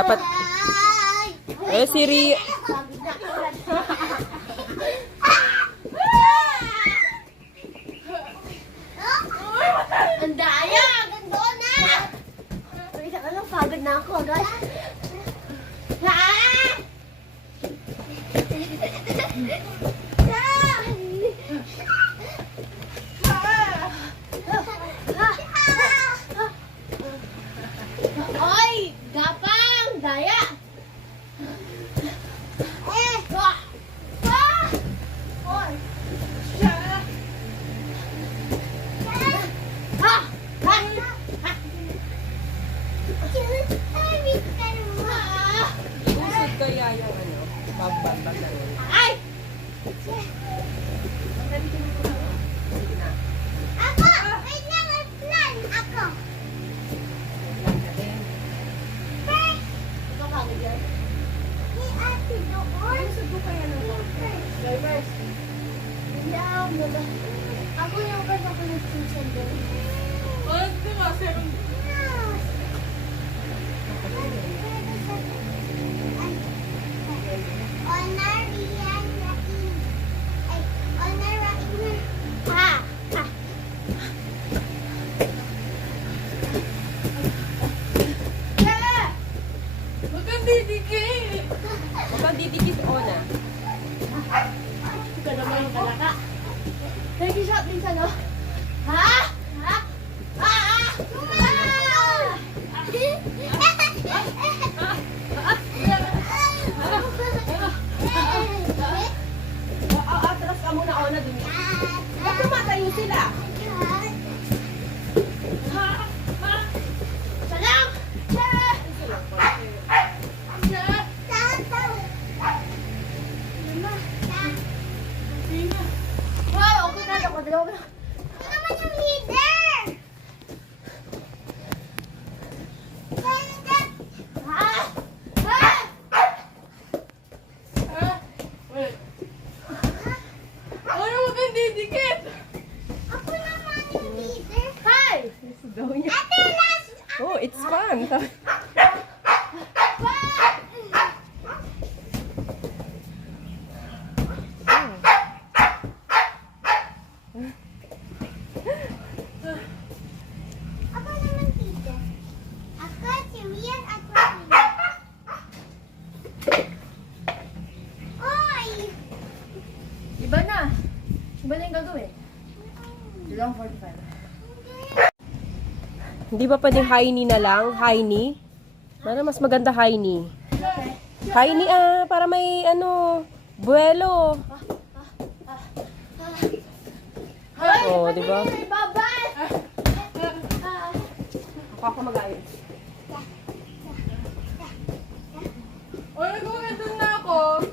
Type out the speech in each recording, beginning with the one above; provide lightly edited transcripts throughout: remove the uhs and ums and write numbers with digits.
Dapat... Eh, si Ria... Ang daya! Gandoon na! Wait, alam, pagod na ako, guys. Oy! Gapang! Daya! Oy! Usod kaya yung ano, bagbag na yun. Ay! Ako! Wait lang, may plan! Ako! Ikaw kagad yan? Si ate doon. Sudo kaya naman. Drivers. Hindi ako. Ako yung first ako nag-season doon. Oh, di ba? Sir, huwag kang didikit. Huwag kang didikit, Ona. Ikaw naman yung kalaka. Thank you, shot din sa no? Ha? Ha? Atras ka muna, Ona, dun. Ba't tumatayo sila? Salam! Wow, okay na ako. Dalawa na. Ito naman yung leader! Ha? Ha? Wait. Oh, huwag kang didikit. Ako naman yung leader. Hi! Ate, last! Oh, it's fun. Ako naman teacher. Ako si Rian at Rosina. Oy! Iba na. Iba na yung gagawin. Long 45. Hindi ba pwedeng Haini na lang? Haini? Para mas maganda Haini. Haini para may ano, buwelo. Oh, di ba? Bye-bye! Ako mag-ayos. Oh, nag-uwi na ako.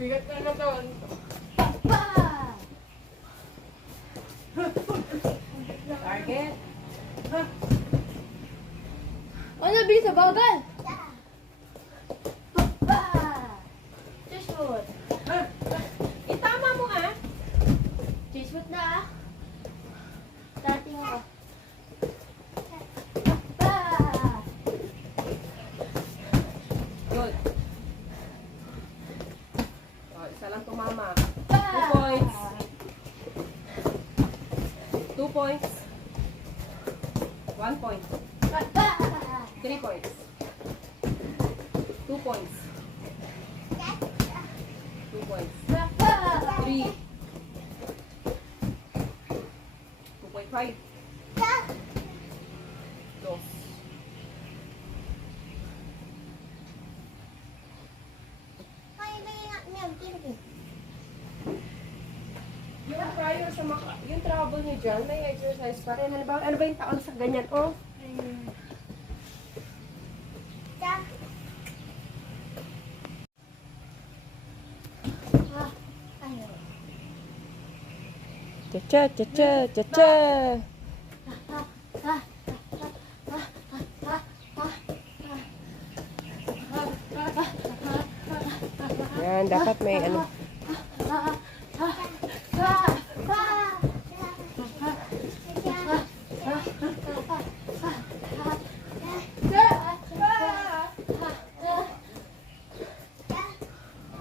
Bigat na naman. Pa! Target. Ano, bilis sa bagal. Pa! Cheese food. Itama mo ah. Cheese food na ah. Starting ako. Pa! Good. Oh, isa lang tumama. Pa! 2 points. 2 points. 1 point. Pa! 3 points. 2 points. 2 points. Pa! 3. 2.5. Dos. Yung prior sa yung trouble niyo dyan, may exercise pa rin. Ano ba yung taon sa ganyan? Oh, cha cha cha cha cha. Yan, dapat may ano.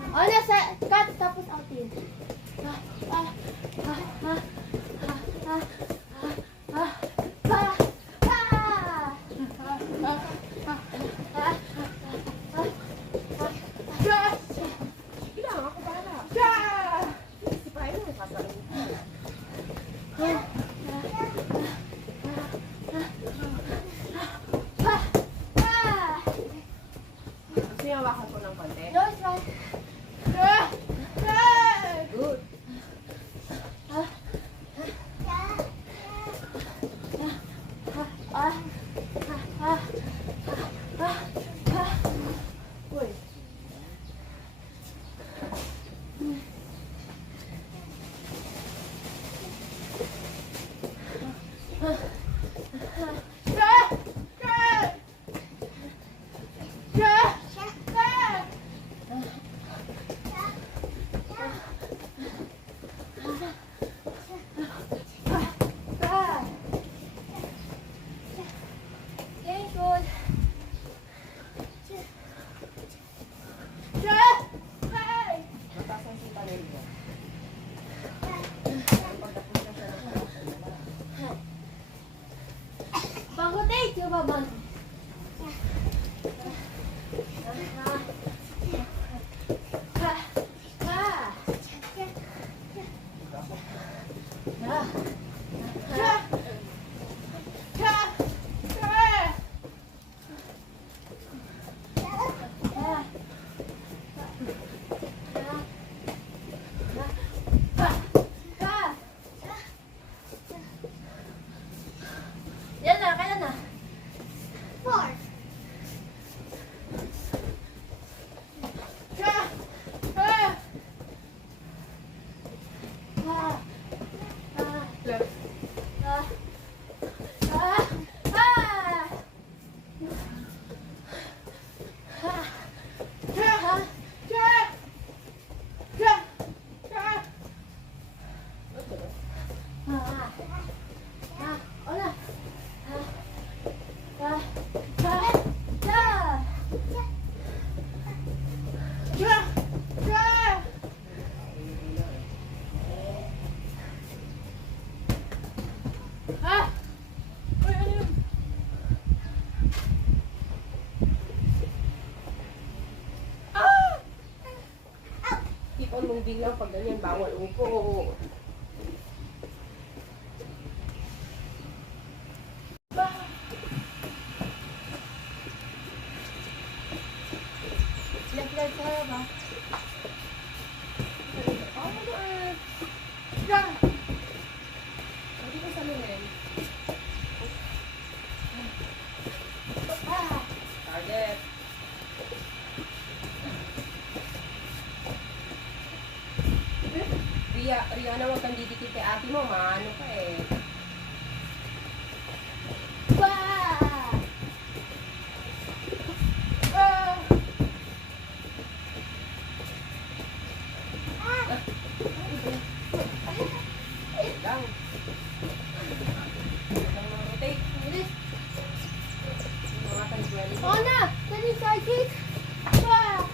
Ano sa cut tapos outin. Sige lang, ako bahala. Si Paino, may sasabihin. Gusto niyo hawakan ko ng konti? No, it's fine. Good. Uy. Mataas ang sita ninyo. Pagkapos na siya ng Pag-rotate yung babang. Yan na, kaya na. 4. Left. keep on moving lang pag ganyan, bawal upo. Left tayo ba? Hindi ko sa lumen. Target. Yana, huwag kang didikit kay ate mo. Maano ka eh. Wow! Wait lang. Wait lang mga rotate. Bilis. Mga tanswell. Oh na! Dali, sidekick! Wow!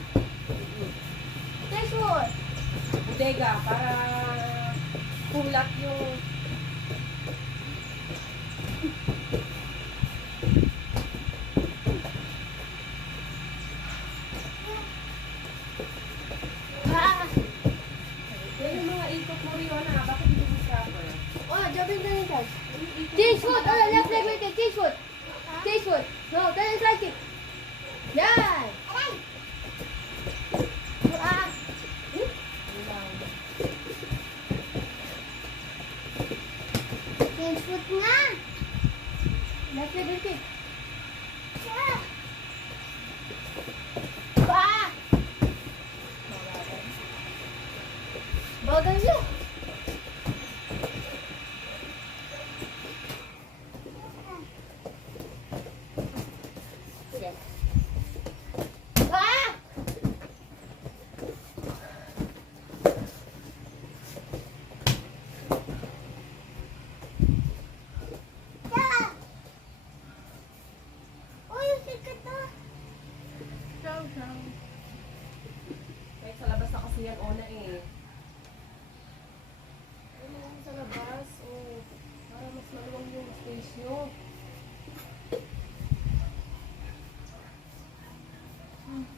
Next one! Bodega, para kulat yung... Ah! Yan yung mga ikot mo rin, Yana. Bakit hindi mo scrapper? Oh, jumping dali, guys. Change foot! Oh, left leg right there. Change foot! Change foot! No, dali, sidekick! Yan! Ah! Change foot nga! Left leg right there. Ah! Bagal siya. Sige. Ah! Uy, sikat na. Chow, chow. Kahit sa labas na kasi yan, Ona eh. Ano yung sa labas? Oh, para mas maluwang yung space nyo.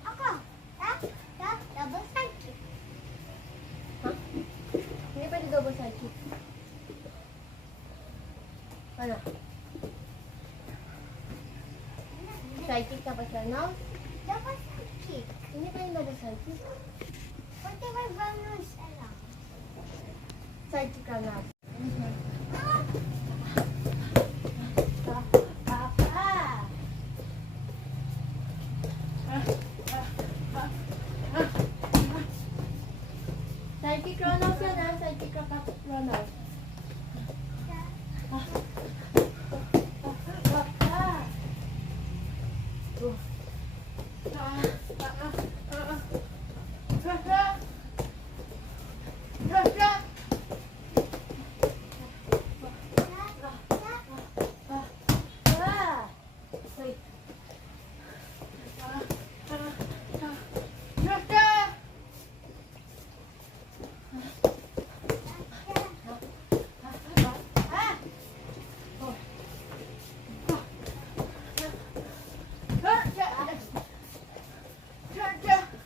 Ako. Double sidekick. Ha? Hindi pwede double sidekick. Ano? Sidekick tapos ano? Double sidekick. Hindi pwede double sidekick. Pwede ba balance lang? Sidekick lang na. Sidekick runout yan ha. Sidekick runout.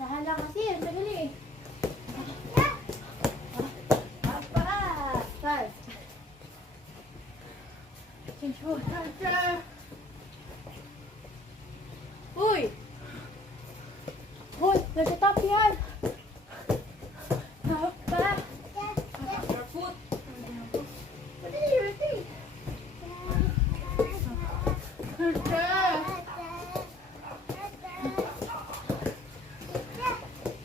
Sahan lang kasi. Ang tagali eh. Five. Change foot. Uy! Uy! Nagtatap yan! Pa! Your foot. What did you think?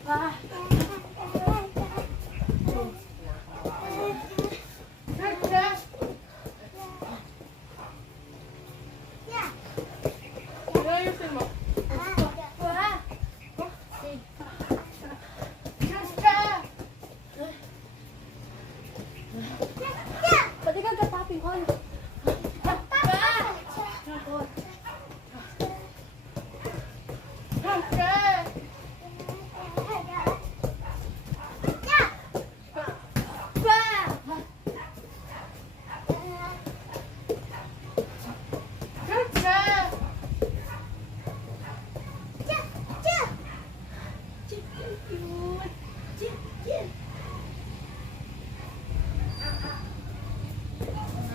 Pa! Ayusin mo. Pa! Pwede ka gataping on.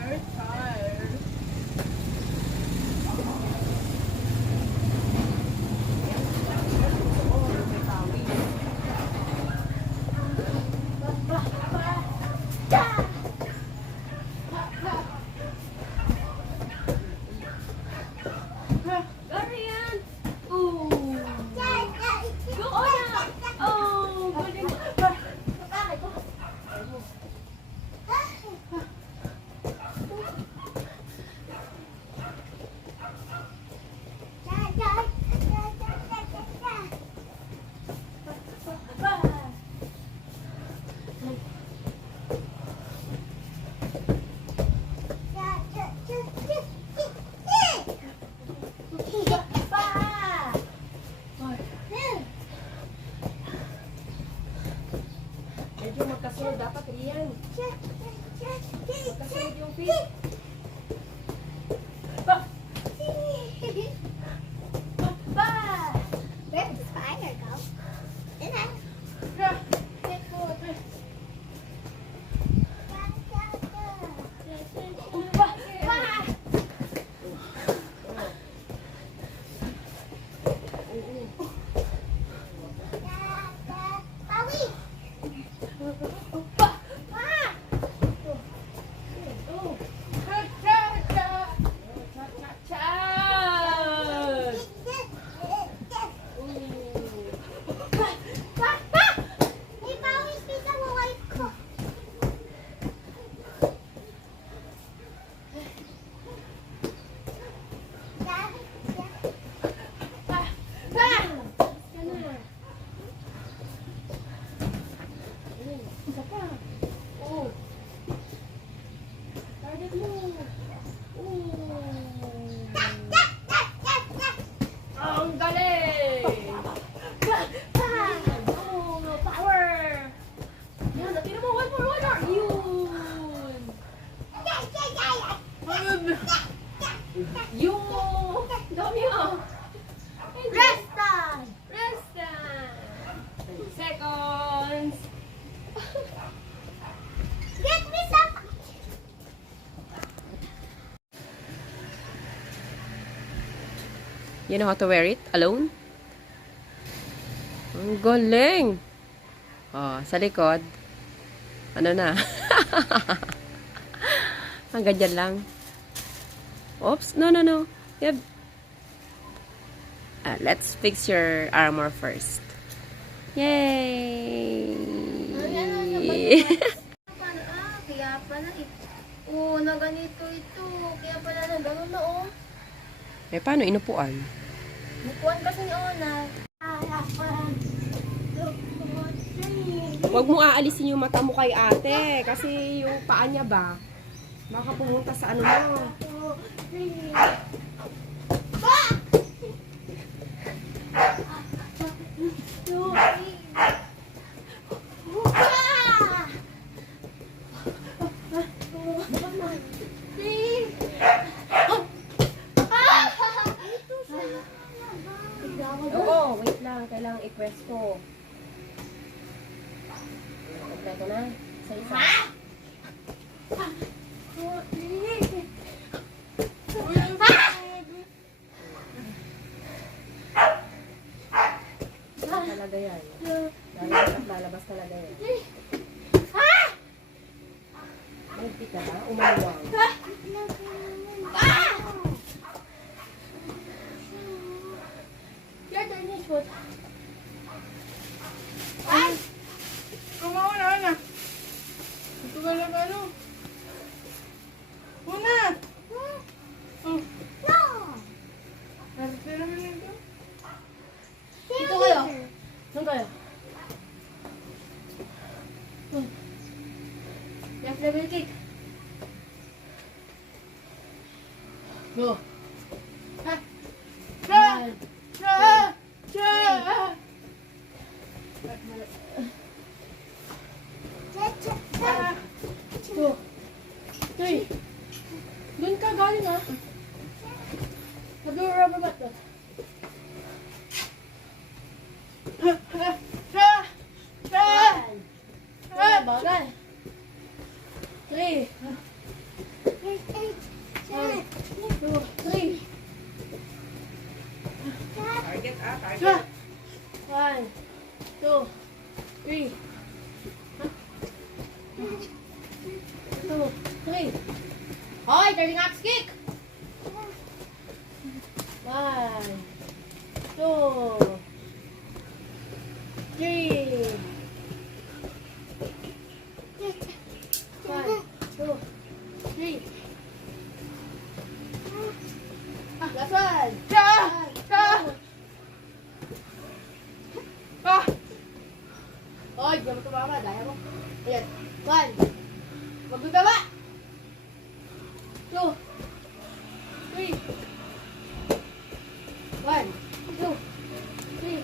Very tired. Arian! Ooh! Go on na! Oh! Galing! Magkasunod dapat, Rian. Magkasunod yung feet. Pa! Where did the spider go? In there. Ang galing! Power! Yan, natira mo. One more. Yun! Yung! Dami ah! Rest time. Rest time! 2 seconds! Get me some. You know how to wear it alone? Ang galing! Oh, sa likod. Ano na? Ang ganyan lang. Oops, no. Yep. Let's fix your armor first. Yay! Kaya pala Oo, na ganito ito. Kaya pala na gano'n na oh. Eh, paano inupuan? Bukuan kasi ni Ona. Huwag mo aalisin yung mata mo kay ate. Kasi yung paa niya ba? Baka pumunta sa ano mo. Oo, wait lang. Kailangan i-press ko. Kompleto na. Isa-isa. Talaga yan. Lalabas talaga yan. Magpit ka ba? Umaliwang. Your turn is good. Kumauna na. Ito ka lang ano. Una! Oh, No. tira mo lang ito. Dito kayo. Saan kayo? Left level kick. Go. Ha! Cha! Cha! Cha! Cha! 2, 3. Doon ka galing ha. Sabi mo rubber mat doon. Cha! Cha! Ay, bagay. 3. 2, 3. Target ah, Cha! 1, 2, 3. 2, 3. Hoy, turning axe kick. 1, 2, 3. 1, 2, 3. Last one. Cha! Cha! Ah! Hoy, di mo tumama. Daya mo. Ayan. 1. Magbibaba. 2, 3. 1, 2, 3.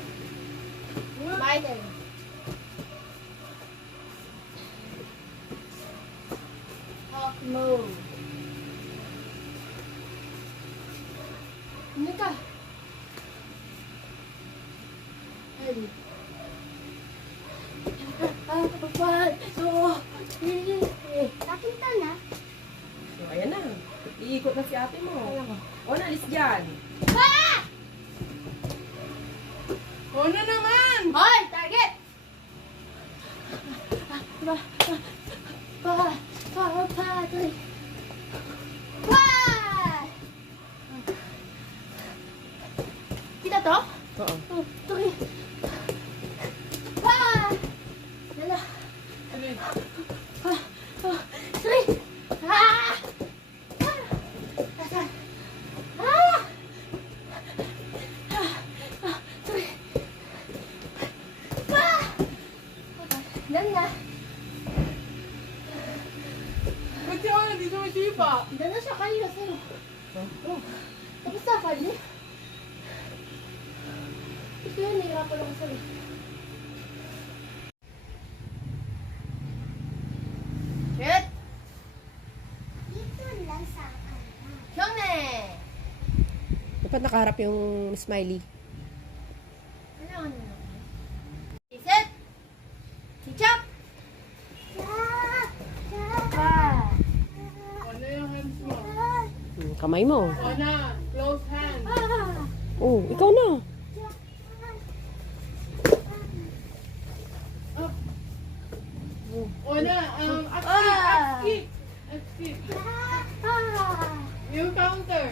My turn. Move. Hindi ka. Ready. Nakita na. So, ayan na. Iikot na si ate mo. O, naalis dyan. Una naman! Hoy! Target! Three. Kita to? Oo. Oh, three. Dala. Alin? Three. Asan? Three. Dala na. Ba't si Ona di sumisipa? Dala siya kanina sa'yo. Oh. Tapos na, Fanny. Ito yun, nahirapan ako sa'yo. Shit! Dito lang sa ano. Kyone! Dapat nakaharap yung smiley. Ano? Iset! Sichap! Ona yung hands mo. Kamay mo. Ona, close hands. Oh, ikaw na. Ona, upskick. You counter.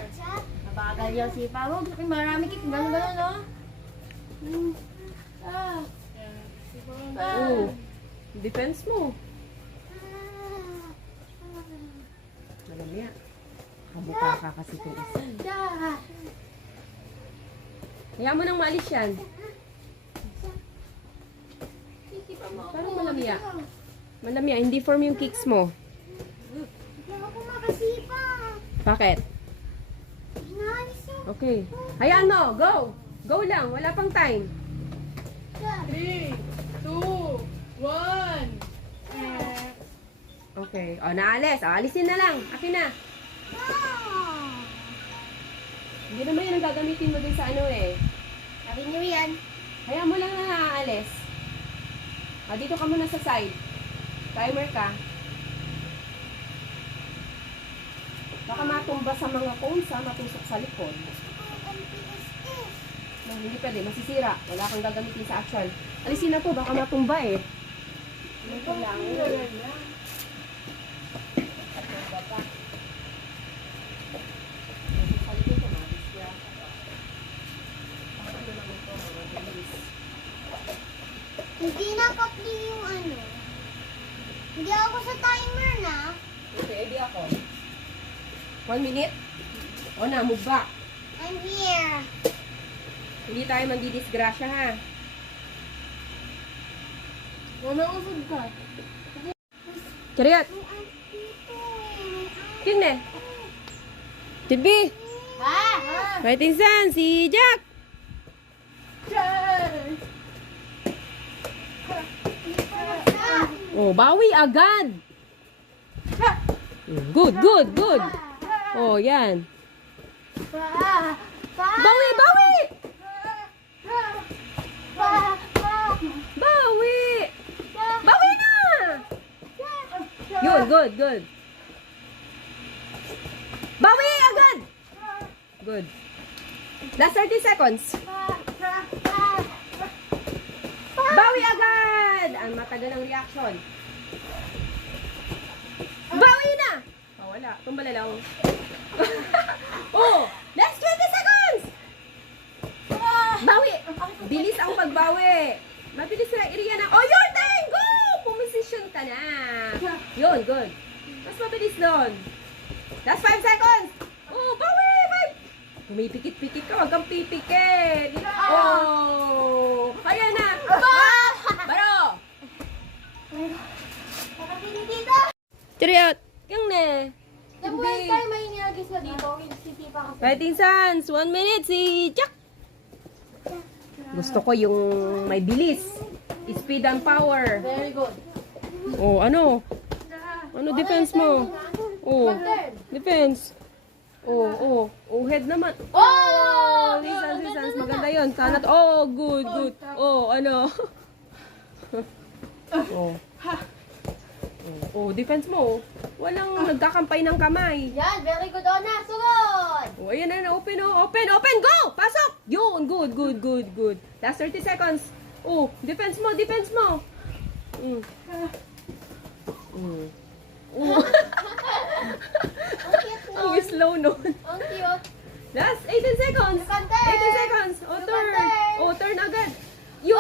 Mabagal yung sipa mo. Marami kick. Gano'n, no? Yan. Oh. Defense mo. Malamya. Kamukha ka kasi kung isa. Kaya mo nang maalis yan. Parang malamya. Malamya, hindi form yung kicks mo. Hindi ako makasipa. Bakit? Inalis yung Okay. Hayaan mo, go! Go lang, wala pang time. 3, 2, 1. Okay. O, naalis. O, alisin na lang. Akin na. Hindi naman yan ang gagamitin mo din sa ano eh. Sabi niyo yan. Hayaan mo lang na naaalis. O, dito ka muna sa side. Timer ka. Baka matumba sa mga cones ha, matusok sa likod. No, hindi pwede, masisira. Wala kang gagamitin sa action. Alisin na to, baka matumba eh. Ano ko lang? Hindi nakapli yung ano. Hindi ako sa timer na. Okay, edi ako. 1 minute. O na, move back. I'm here. Hindi tayo magdidisgrasya ha. Ona, usod ka. Chariot! King na. Tibi! Fighting Sun, si Jack! Yes! Oh, bawi agad! Good, good, good! Oh, yan. Bawi, bawi! Bawi! Bawi na! Yun, good, good. Bawi agad! Good. Last 30 seconds. Bawi agad! Ang matagal ng reaction. Bawi na! Oh, wala. Tumbala lang. Oh! Last 20 seconds! Bawi! Bilis ang pagbawi. Mabilis na area na. Oh, your turn! Go! Pumisisyon ka na. Yun, good. Mas mabilis doon. Last 5 seconds. Oh, bawi! Pumipikit-pikit ka. Huwag kang pipikit. Oh! Ayan na. Baro! Nakapili dito. Chariot! Yung na. Yung one time may nilagay sa dito, sisipa kasi. Fighting Suns, 1 minute si Jack. Gusto ko yung may bilis. Speed and power. Very good. Oh, ano? Ano defense mo? Oh, Turn. defense. Head naman. Oh! Listens. Maganda yun. Sana to. Oh, good. Oh, ano. Defense mo. Walang nagkakampay ng kamay. Yan, very good, Ona. Sugod! Ayan na, open, go! Pasok! Yun, good. Last 30 seconds. Defense mo. Mm. Ang cute nun. Ang slow nun. Ang cute. Last 18 seconds. You can turn. 18 seconds. You can Turn. turn. Turn agad. Yun!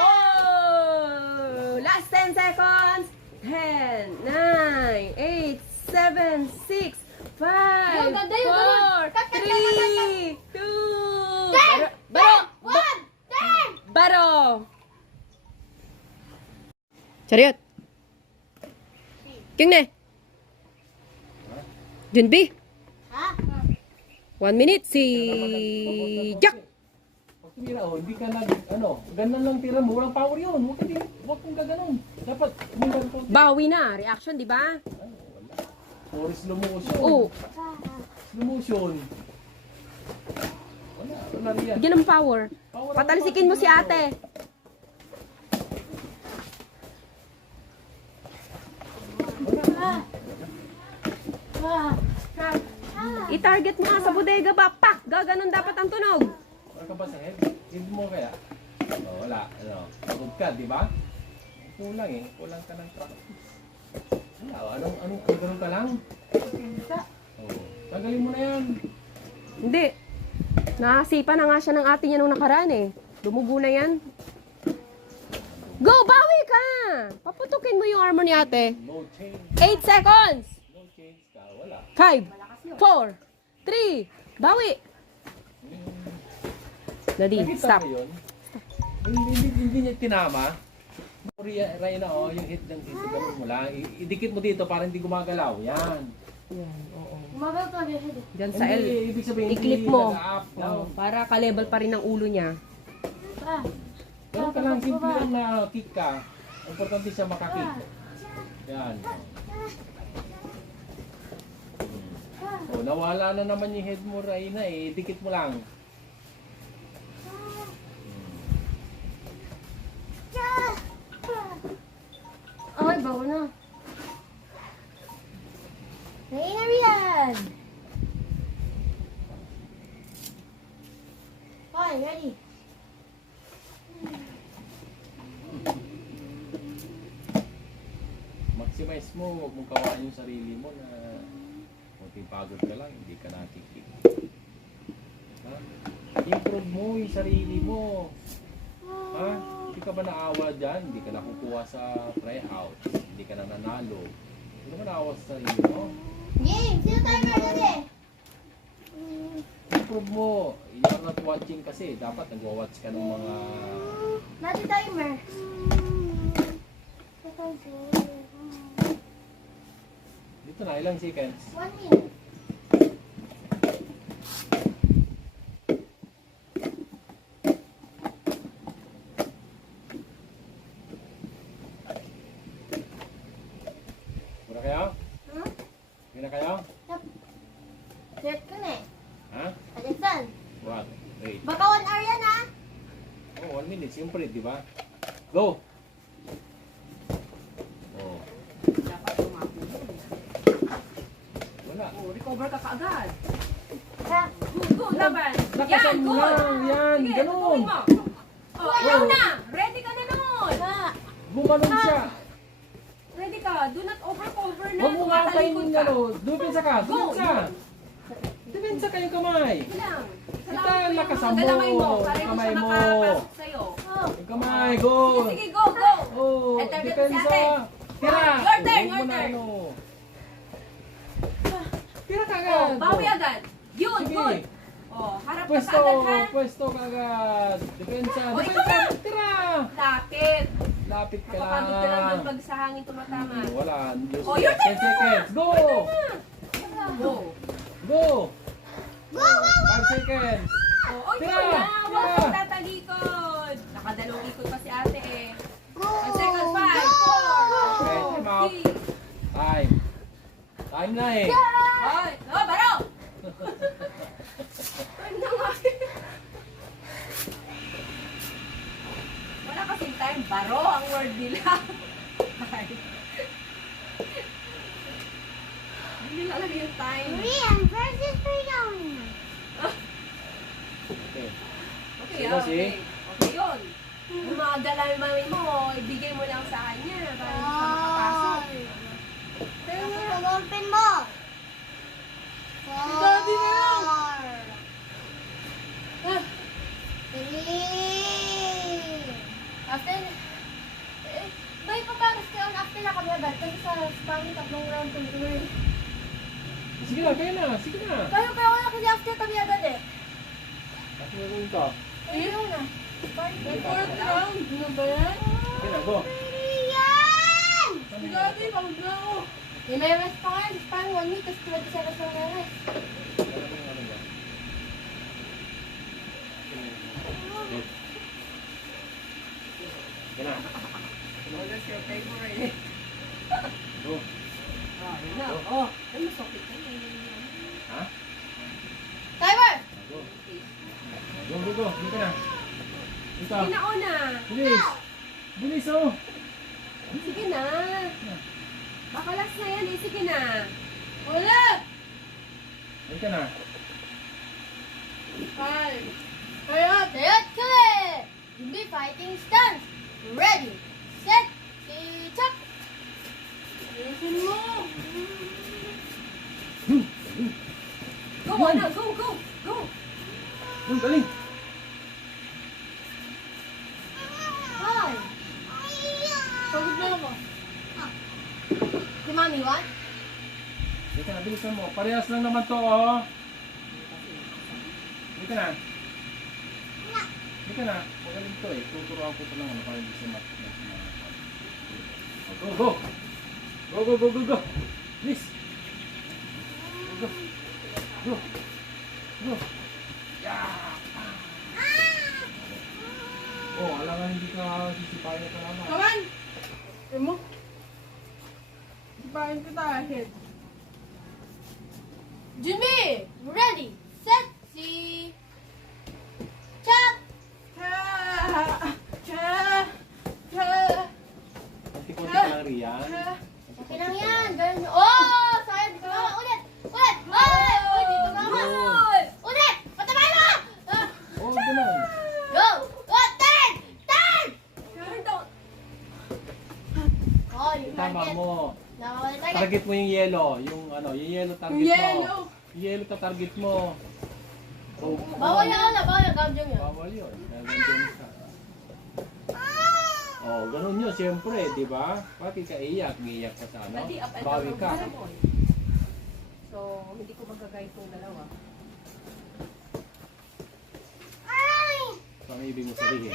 Oh! Last 10 seconds. 10, 9, 8, 7, 6, 5, Yung ganda, yung ganda. 4, Cut. 3, 2, Ten! One! Ten! Baro! Chariot! King ne! Junbi! Ha? 1 minute si Jack! Pag tumira, hindi ka ganun lang tira mo, walang power yun. Huwag kang gaganon. Dapat, umiwan ko. Bawi na, reaction, di ba? Or slow motion. Slow motion. Wala riyan. Bigyan ng power. Patalsikin mo si ate. I-target mo nga sa bodega ba? Pak! Gaganon dapat ang tunog. Wala ka ba sa head? Head mo kaya? Wala. Pagod ka, di ba? Kulang kulang ka ng practice. Wala, anong ganun ka lang? Tagalin mo na yan. Hindi. Nakasipa na nga siya ng ate niya nung nakaraan eh. Dumugo na yan. Go! Bawi ka! Paputukin mo yung armor ni ate. No change. 8 seconds! No change ka. Wala. 5, 4, 3, bawi! Daddy, Nakita stop. mo yun? Hindi niya tinama. Ryan na yung hit ng hit. Ganun mo lang. Idikit mo dito para hindi gumagalaw. Yan. Yan, oo. Umagal to, Jesse. Diyan sa L. Hindi, ibig sabihin, I-clip hindi mo. nag-up. Oo, para ka-level pa rin ang ulo niya. Ganun ka lang, simple lang na kick ka. Importante siya makakick. Yan. Nawala na naman yung head mo, Rayna eh. Dikit mo lang. Ay, bawa na. Reyna Rian! Okay, ready. Maximize mo, huwag mong kawaan yung sarili mo na konting pagod ka lang, hindi ka nakikik. Ha? Improve mo yung sarili mo. Ha? Hindi ka ba naawa dyan? Hindi ka nakukuha sa tryout. Hindi ka na nanalo. Hindi ka ba naawa sa sarili mo? Game! Sino timer kasi? Improve mo. You're not watching kasi. Dapat nag-watch ka ng mga... Nati timer. Dito na, ilang seconds? 1 minute. Muna kayo? Huh? Hindi na kayo? Set ko na eh. Ha? Alisan. What? Wait. Baka 1 hour yan ha? Oh, 1 minute. Siyempre, di ba? Go! Oh. Wala. Recover ka kaagad. Ha? Go, laban. Lakasan mo lang. Yan, Sige, ganun. tutukin mo. Ayaw na. Ready ka na nun. Ha? Gumanon siya. Ready ka. Do not overcover na. Huwag mo nga tayo Tumatalikod ng ka. ano. Dupensa ka. Go, Dupensa. Dupensa kayo kamay. Sige lang. Ito, lakasan mo. Galamay mo. Para hindi Kamay siya mo. makapasok sa'yo. Yung kamay. Go. Sige, go, go. Oh, Ito, dito si depensa. ate. Tira. Your turn, Huwag mo your na turn. ano. Tira ka Oh, agad. bawi agad. Yun, Sige. good. Oh, harap ka Pwesto. agad ha. Pwesto ka agad. Depensa. Oh, ikaw Depensa. na. Tira. Lapit. Lapit ka Mapapagod ka lang doon lang. pag sa hangin tumatama. Wala. Oh, your turn 10 seconds. Go. Go. Go. Go, go, go! 5 seconds. Oh, Tira, yun na. Huwag tira. kang tatalikod. Nakadalawang ikot pa si ate eh. Go! 5 seconds. 5, 4, Okay, time out. 3. Time. Time na eh. Hoy! Oh, baro! Time na nga. Wala kasing time. Baro ang word nila. Hindi nila alam yung time. Korean versus Fiona. Okay. Okay, Sino si? okay. Okay yun. Yung mga galalmawin mo, ibigay mo lang sa kanya para hindi ka makapasok. Pero open mo. Daddy na lang. 3. After, may paparas kayo after na kami agad. Kasi sa spammy tatlong round tuloy. Sige na, kaya na. Sige na. Kayo wala kasi after kami agad eh. Kasi na rin ito. Ayun na. May fourth round. Ano ba yan? Sige na, go. Yan! Si Daddy, pagod na ako. May rest pa nga. Parang 1 week. Tapos 20 seconds lang may rest. Sige na. Oh, that's your favorite. Go. Oh, yun na. Oh, ay masakit na yun. Ha? Timer! Go. Go. Dito na. Dito. Sige na, Ona. Bilis. Bilis, oh. Sige na. Baka last na yan eh. Sige na. Wala! Dito na. 5. Kaya, Dayot kili! Jimmy fighting stance. Ready, set, sichak! ayusin mo. Go, Ona. Go, go, go. Galing. Hi! Pagod na ako. Si Mami, what? Dito na, bilisan mo. Parehas lang naman to, oh. Dito na. Dito na. Magaling to eh. Tuturuan ko ito lang ano para hindi siya Go, go. Go. Please. Go. Go. Go. Yeah. Oh, alangan hindi ka sisipain na talaga. Come on! Ayun mo. Sipahin kita ahead. Jimmy, ready, set, sichak! Konti-konti ka lang riyan. Okay lang yan, ganun yun. Oh! Sayang, dito ka. Ulit! Ay! Uy, dito ka naman. Good. Ulit! Patamay mo! Oh, ganun. Go! Oh, turn! Turn down. Oh, yung Tama target. mo. Nakawala target. Target mo yung yellow. Yung ano, yung yellow target Yung mo. yellow. Yung yellow ta target mo. Oh, Bawal yan, bawal. Gamjong yun. Bawal yun. Nandun ka. Oh, ganun yun. Siyempre, di ba? Bakit ka iyak? Iiyak ka sa ano? Daddy, up and Bawi down ka. ang mo. So, hindi ko magagay itong dalawa. So, ano ibig mo sabihin?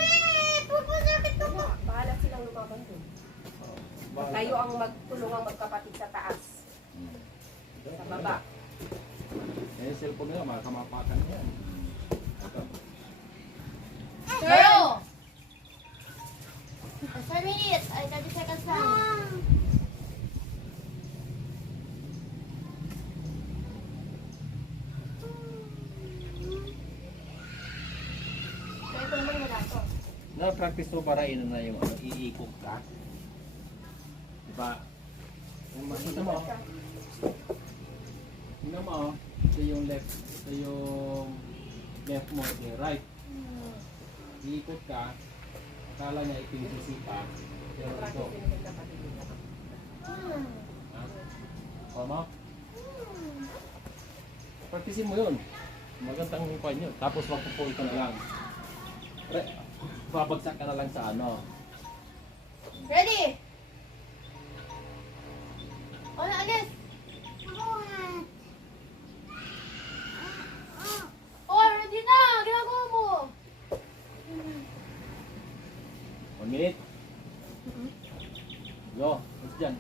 Pupusakit ko po. Bahala silang lumaban dun. Oh, bawi ka. Tayo ang magtulungang magkapatid sa taas. Hmm. Sa baba. Eh, yung cellphone nila, makakamapakan yan. Ito. Zero! 10 minutes. Ay, 30 seconds lang. So, ito naman wala to. Na-practice mo para ino na yung ano, iikot ka. Diba? Yung makita mo. Tingnan mo, ito yung left. Ito yung left mo, ito yung right. Iikot ka. Akala niya ito yung sisipa. Pero ito. Ha? Tama? Practicein mo yun. Magandang hukay nyo. Tapos magpupull ka na lang. Babagsak ka na lang sa ano. Ready? Wala, alis. Oh, ready na. Ginagawa mo. 1 minute. Go. What's dyan?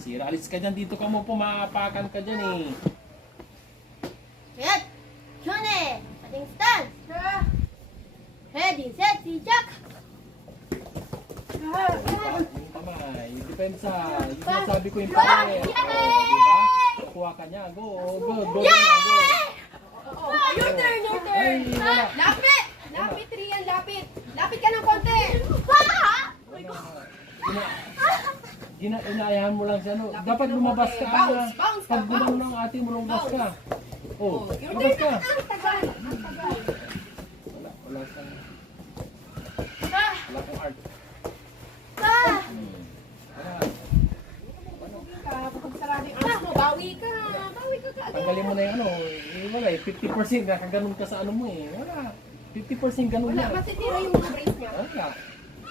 Sira. Alis ka dyan. Dito ka mo pumaapakan ka dyan eh. Set. Shone. Ating stance. Ready, set, sichak. depensa. Yung sinasabi ko yung pare. O, diba? Kuha ka niya. Go, go, go. Go. Oh, your turn, your turn. Ay, wala. Lapit! Lapit, Rian, lapit. Lapit ka ng konti. Inaayahan mo lang siya. No? Dapat lumabas ka. Bounce, bounce ka, Pag gumano bounce. ng ating mo, lumabas ka. Oh, Your lumabas turn ka. na. Ang tagal. Ang tagal. Wala kang... Wala kang art. Kapag sarado yung arms mo, bawi ka. Bawi ka kaagad. Tanggalin mo na yung ano. Wala eh. 50% nakaganon ka sa ano mo eh. Wala. 50% ganun Wala, na. matitira yung mga brace niya. Wala.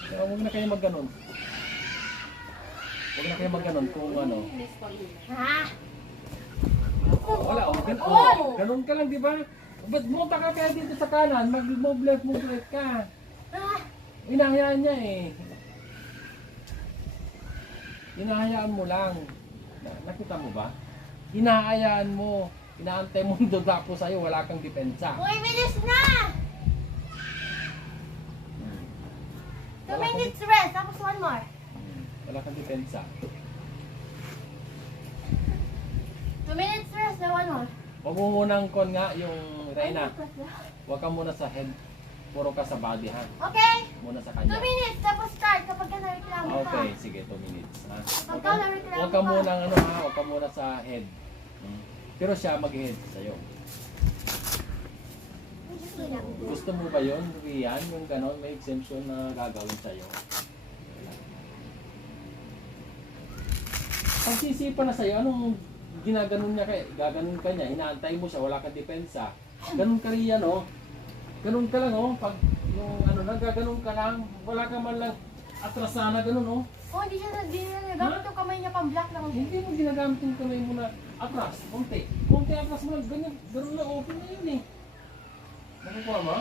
Kaya huwag na kayo magganon. Huwag na kayo magganon kung ano. Wala. Ganun ka lang, di ba? Ba't bumunta ka kaya dito sa kanan? Mag-move left ka. Hinahayaan niya eh. Hinahayaan mo lang. Nakita mo ba? Hinahayaan mo. Inaantay mo dodapo sa'yo. Wala kang depensa. 4 minutes na! 2 minutes rest, tapos 1 more. Wala kang depensa. 2 minutes rest, na 1 more. Huwag mo munang kon nga yung Reyna. Huwag ka muna sa head. Puro ka sa body ha. Okay, Muna sa 2 kanya. minutes, tapos start kapag ka nareklamo ka. Okay, sige, 2 minutes. Ha? Kapag ka nareklamo Huwag ka muna ano ha, huwag ka muna sa head. Pero siya mag-head sa'yo. Gusto mo ba yun, Rian? Yung ganon, may exemption na gagawin sa'yo. Pag sisipa na sa'yo, anong ginaganon niya kay? Gaganon ka niya, inaantay mo siya, wala kang depensa. Ganon ka Rian, oh. Ganon ka lang, oh. Pag yung ano, nagaganon ka lang, wala ka man lang atras sana, ganon, oh. Oh, hindi siya gamit yung kamay niya pang-block lang. Hindi mo ginagamit yung kamay mo na atras, konti. Konti atras mo lang, ganyan, gano'n lang, open na yun eh. Nakukuha mo?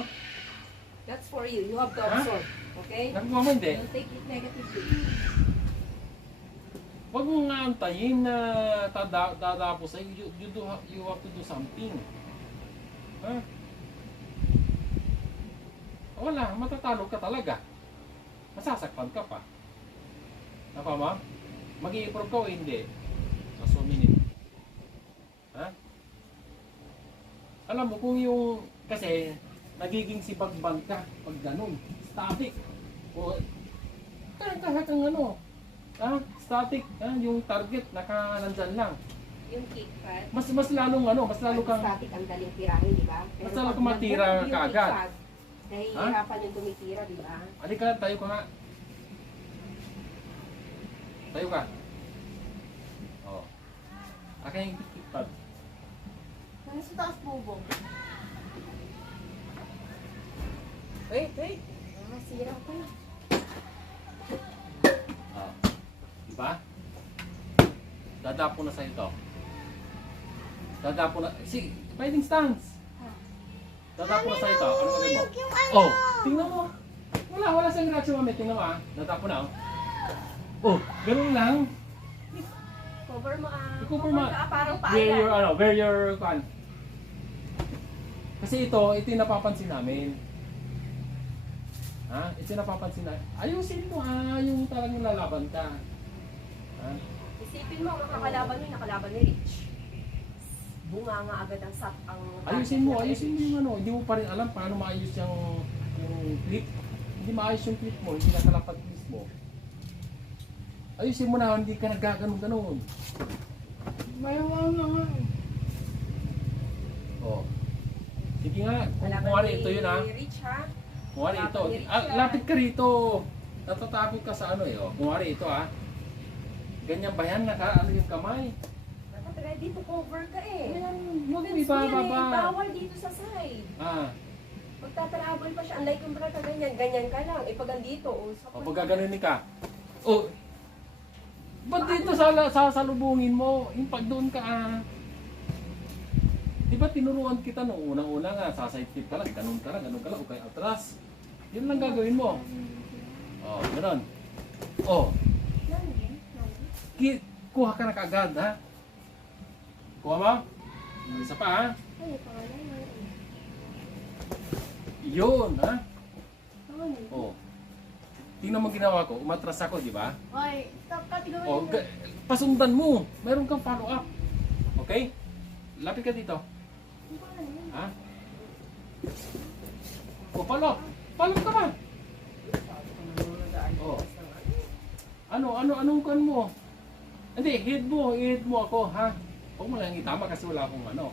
That's for you. You have to absorb. Okay? Nakukuha mo hindi? Don't take it negatively. Huwag mo nga antayin na tadapo sa'yo. You have to do something. Ha? Wala, matatalo ka talaga. Masasaktan ka pa. Nakuha mo? Mag-i-improve ka o hindi? Sa 2 minutes. Ha? Alam mo kung yung kasi nagiging sibagbag ka pag ganun, static. O kaya kang ano, static, yung target nandyan lang. Yung kick pad. Mas lalong ano, mas lalo kang Static ang daling tirahin, di ba? Mas lalo kang matira kaagad. Nahihirapan yung tumitira, di ba? Halika, tayo ka nga. Tayo ka. Oh. Akin yung kickpad. Ano sa taas bubong? Wait. Sira ko. Oh. Diba? Dadapo na sa ito. Dadapo na. Sige, fighting stance. Dadapo na sa ito. Ano gagawin mo? Yung ano? Oh, tingnan mo. Wala siyang reaction mami. Tingnan mo Dadapo na oh. Ganun lang. Cover mo I-cover mo. Parang Where your kan. Kasi ito yung napapansin namin. Ha? Ito yung napapansin namin. Ayusin mo yung talagang lalaban ka. Ha? Isipin mo, ang nakalaban mo, yung nakalaban ni Rich. Bunga nga agad ang sap ang... Ayusin mo yung ano. Hindi mo pa rin alam paano maayos yung clip. Hindi maayos yung clip mo, hindi nakalapat mismo. Ayusin mo na, hindi ka nagkaganon-ganon. Mayawa na nga eh. Oh. Sige nga, kung Kalaban kuwari ni ito yun Rich, ha? Kuwari ito. Kalaban ni Rich, Lapit ka rito. Natatakot ka sa ano eh. Oh. Kuwari ito Ganyan ba yan? Ano yung kamay? Dapat ready to cover ka eh. Huwag mo That's ibababa. bawal dito sa side. Magtatravel pa siya. Unlike yung brata ganyan ka lang. Eh pag andito, Pag gaganunin ka. Ba't dito sasalubungin mo? Yung pag doon ka Di ba tinuruan kita nung unang-una nga, sa side flip ka lang, ganun ka lang, o kaya atras. Yun lang gagawin mo. Ganun. Kuha ka na kaagad, ha? Kuha mo? Isa pa, ha? Yun, ha? tingnan mo ginawa ko, umatras ako, di ba? Ay, stop ka, tigawin O, mo. pasundan mo. Meron kang follow up. Okay? Lapit ka dito. Ha? O, follow up. Follow up ka ba? O. Anong kan mo? Hindi, head mo ako, ha? Huwag mo lang itama kasi wala akong ano.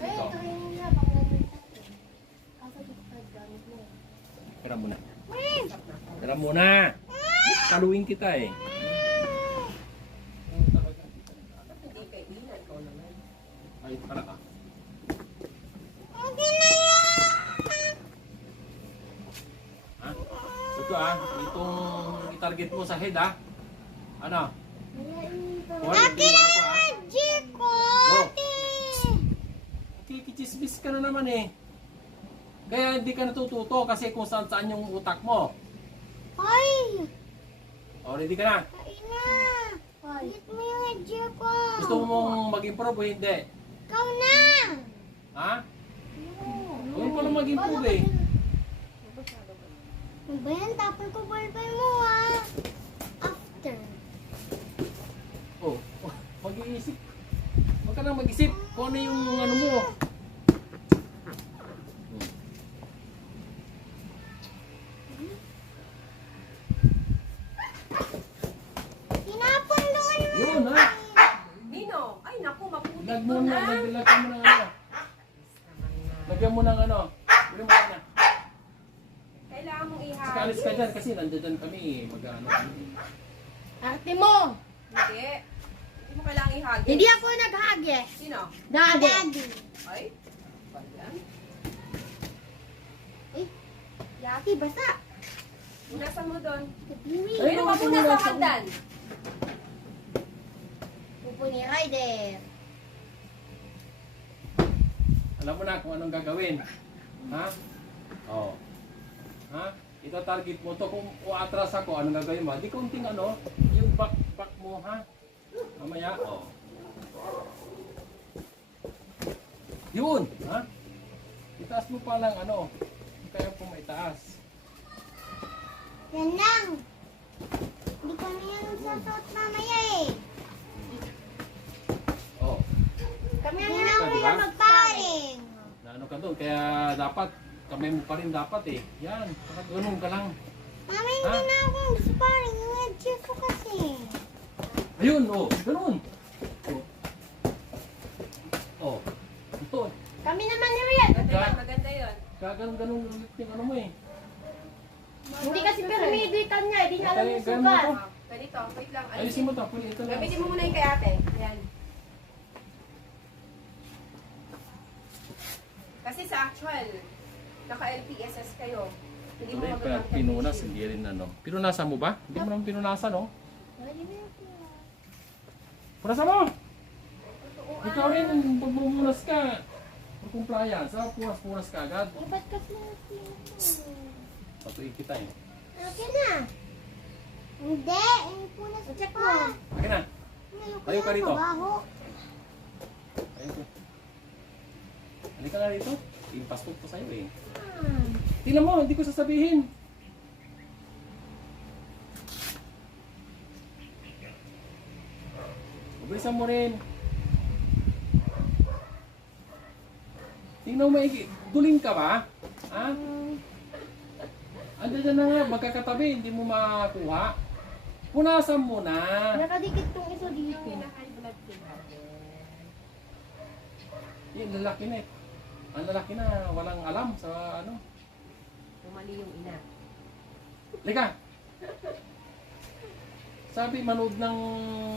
Ay, Ito. tuloy niya pag nandun tayo. Kaso dito pa gamit mo. Pera muna. Pera muna. Paluin kita eh. Hindi kay Ina, ikaw naman. Ay, para ka. Okay na yan! Ha? Ito itong i-target mo sa head ha. Ano? Ate na yan, Jiko! Go. Ate! Kikichismis ka na naman eh. Kaya hindi ka natututo kasi kung saan yung utak mo. Ay! O, ready ka na? Kain na! Hit mo yung Jiko! Gusto mo mong mag-improve o hindi? Ikaw na! Ha? Huwag pa lang mag-improve eh. Ano ba yan? Tapon ko ballpen mo after. Oh, mag-iisip. Huwag ka nang mag-isip kung ano yung ano mo. Tinapon doon mo! Yun ha. Nino, ay naku, maputik Lagyan doon mo na, ha. lagyan mo ng ano. Lagyan mo ng ano. Bili mo na. Kailangan mong Saka alis ka dyan kasi nandiyan kami. Mag-ano kami. Arte mo! Hindi. Hindi mo kailangang ihagis. Hindi ako naghagi. Sino? Daddy. Daddy! Ay? Ba yan? Yaki, basa! Unasan mo doon. Biwi! Ay, Pero wag muna sa hagdan. Pupo ni Ryder! Alam mo na kung anong gagawin. Ha? Oo. Ha? Ito-target mo to. Kung uatras ako, anong gagawin mo? Di konting ano, yung back mo, ha? Mamaya, oo. Yun! Ha? Itaas mo pa lang ano. Kaya po maitaas. Yan lang! Hindi ko na yan sasot mamaya eh! Oo. Kami Diba? na ako na magparing! Na ano ka doon, kaya dapat, kamay mo pa rin dapat eh. Yan, saka ganun ka lang. Mama, hindi Ha? na ako magparing. Yung edge ko kasi. Ayun, oh, ganun. Oh. Oh. Yun. Kami naman ni Rian. Maganda yun, maganda yun. Ganun ulit yung ano mo eh. Hindi kasi permido yung kanya. Hindi niya alam yung Ganun sugat. mo. Ah, ganito, wait lang. Ayusin mo to, pwede ito lang. Gamitin mo muna yung kay ate. Ayan. Kasi sa actual, naka-LPSS kayo. Hindi mo Hindi, magagamit ang pinunas, tissue. hindi rin ano. Pinunasan mo ba? Hindi mo naman pinunasan, no? Punasan mo! Ikaw rin, pagmumunas ka. For compliance, punas ka agad. Eh, ba't kasi natin? Patuin kita eh. Okay na. Hindi, punas Check pa. mo. Akin na. Tayo ka rito. Mabaho. Ayun ko. Halika nga rito. Impastok ko sa'yo eh. Ah. Tingnan mo, hindi ko sasabihin. Bilisan mo rin. Tingnan mo maigi. Duling ka ba? Ha? Andiyan dyan na nga, magkakatabi, hindi mo makuha. Punasan mo na. Nakadikit tong isa dito. Yung high blood sugar. Yung lalaki na eh. Ang lalaki na, walang alam sa ano. Umali yung ina. Lika! Sabi, manood ng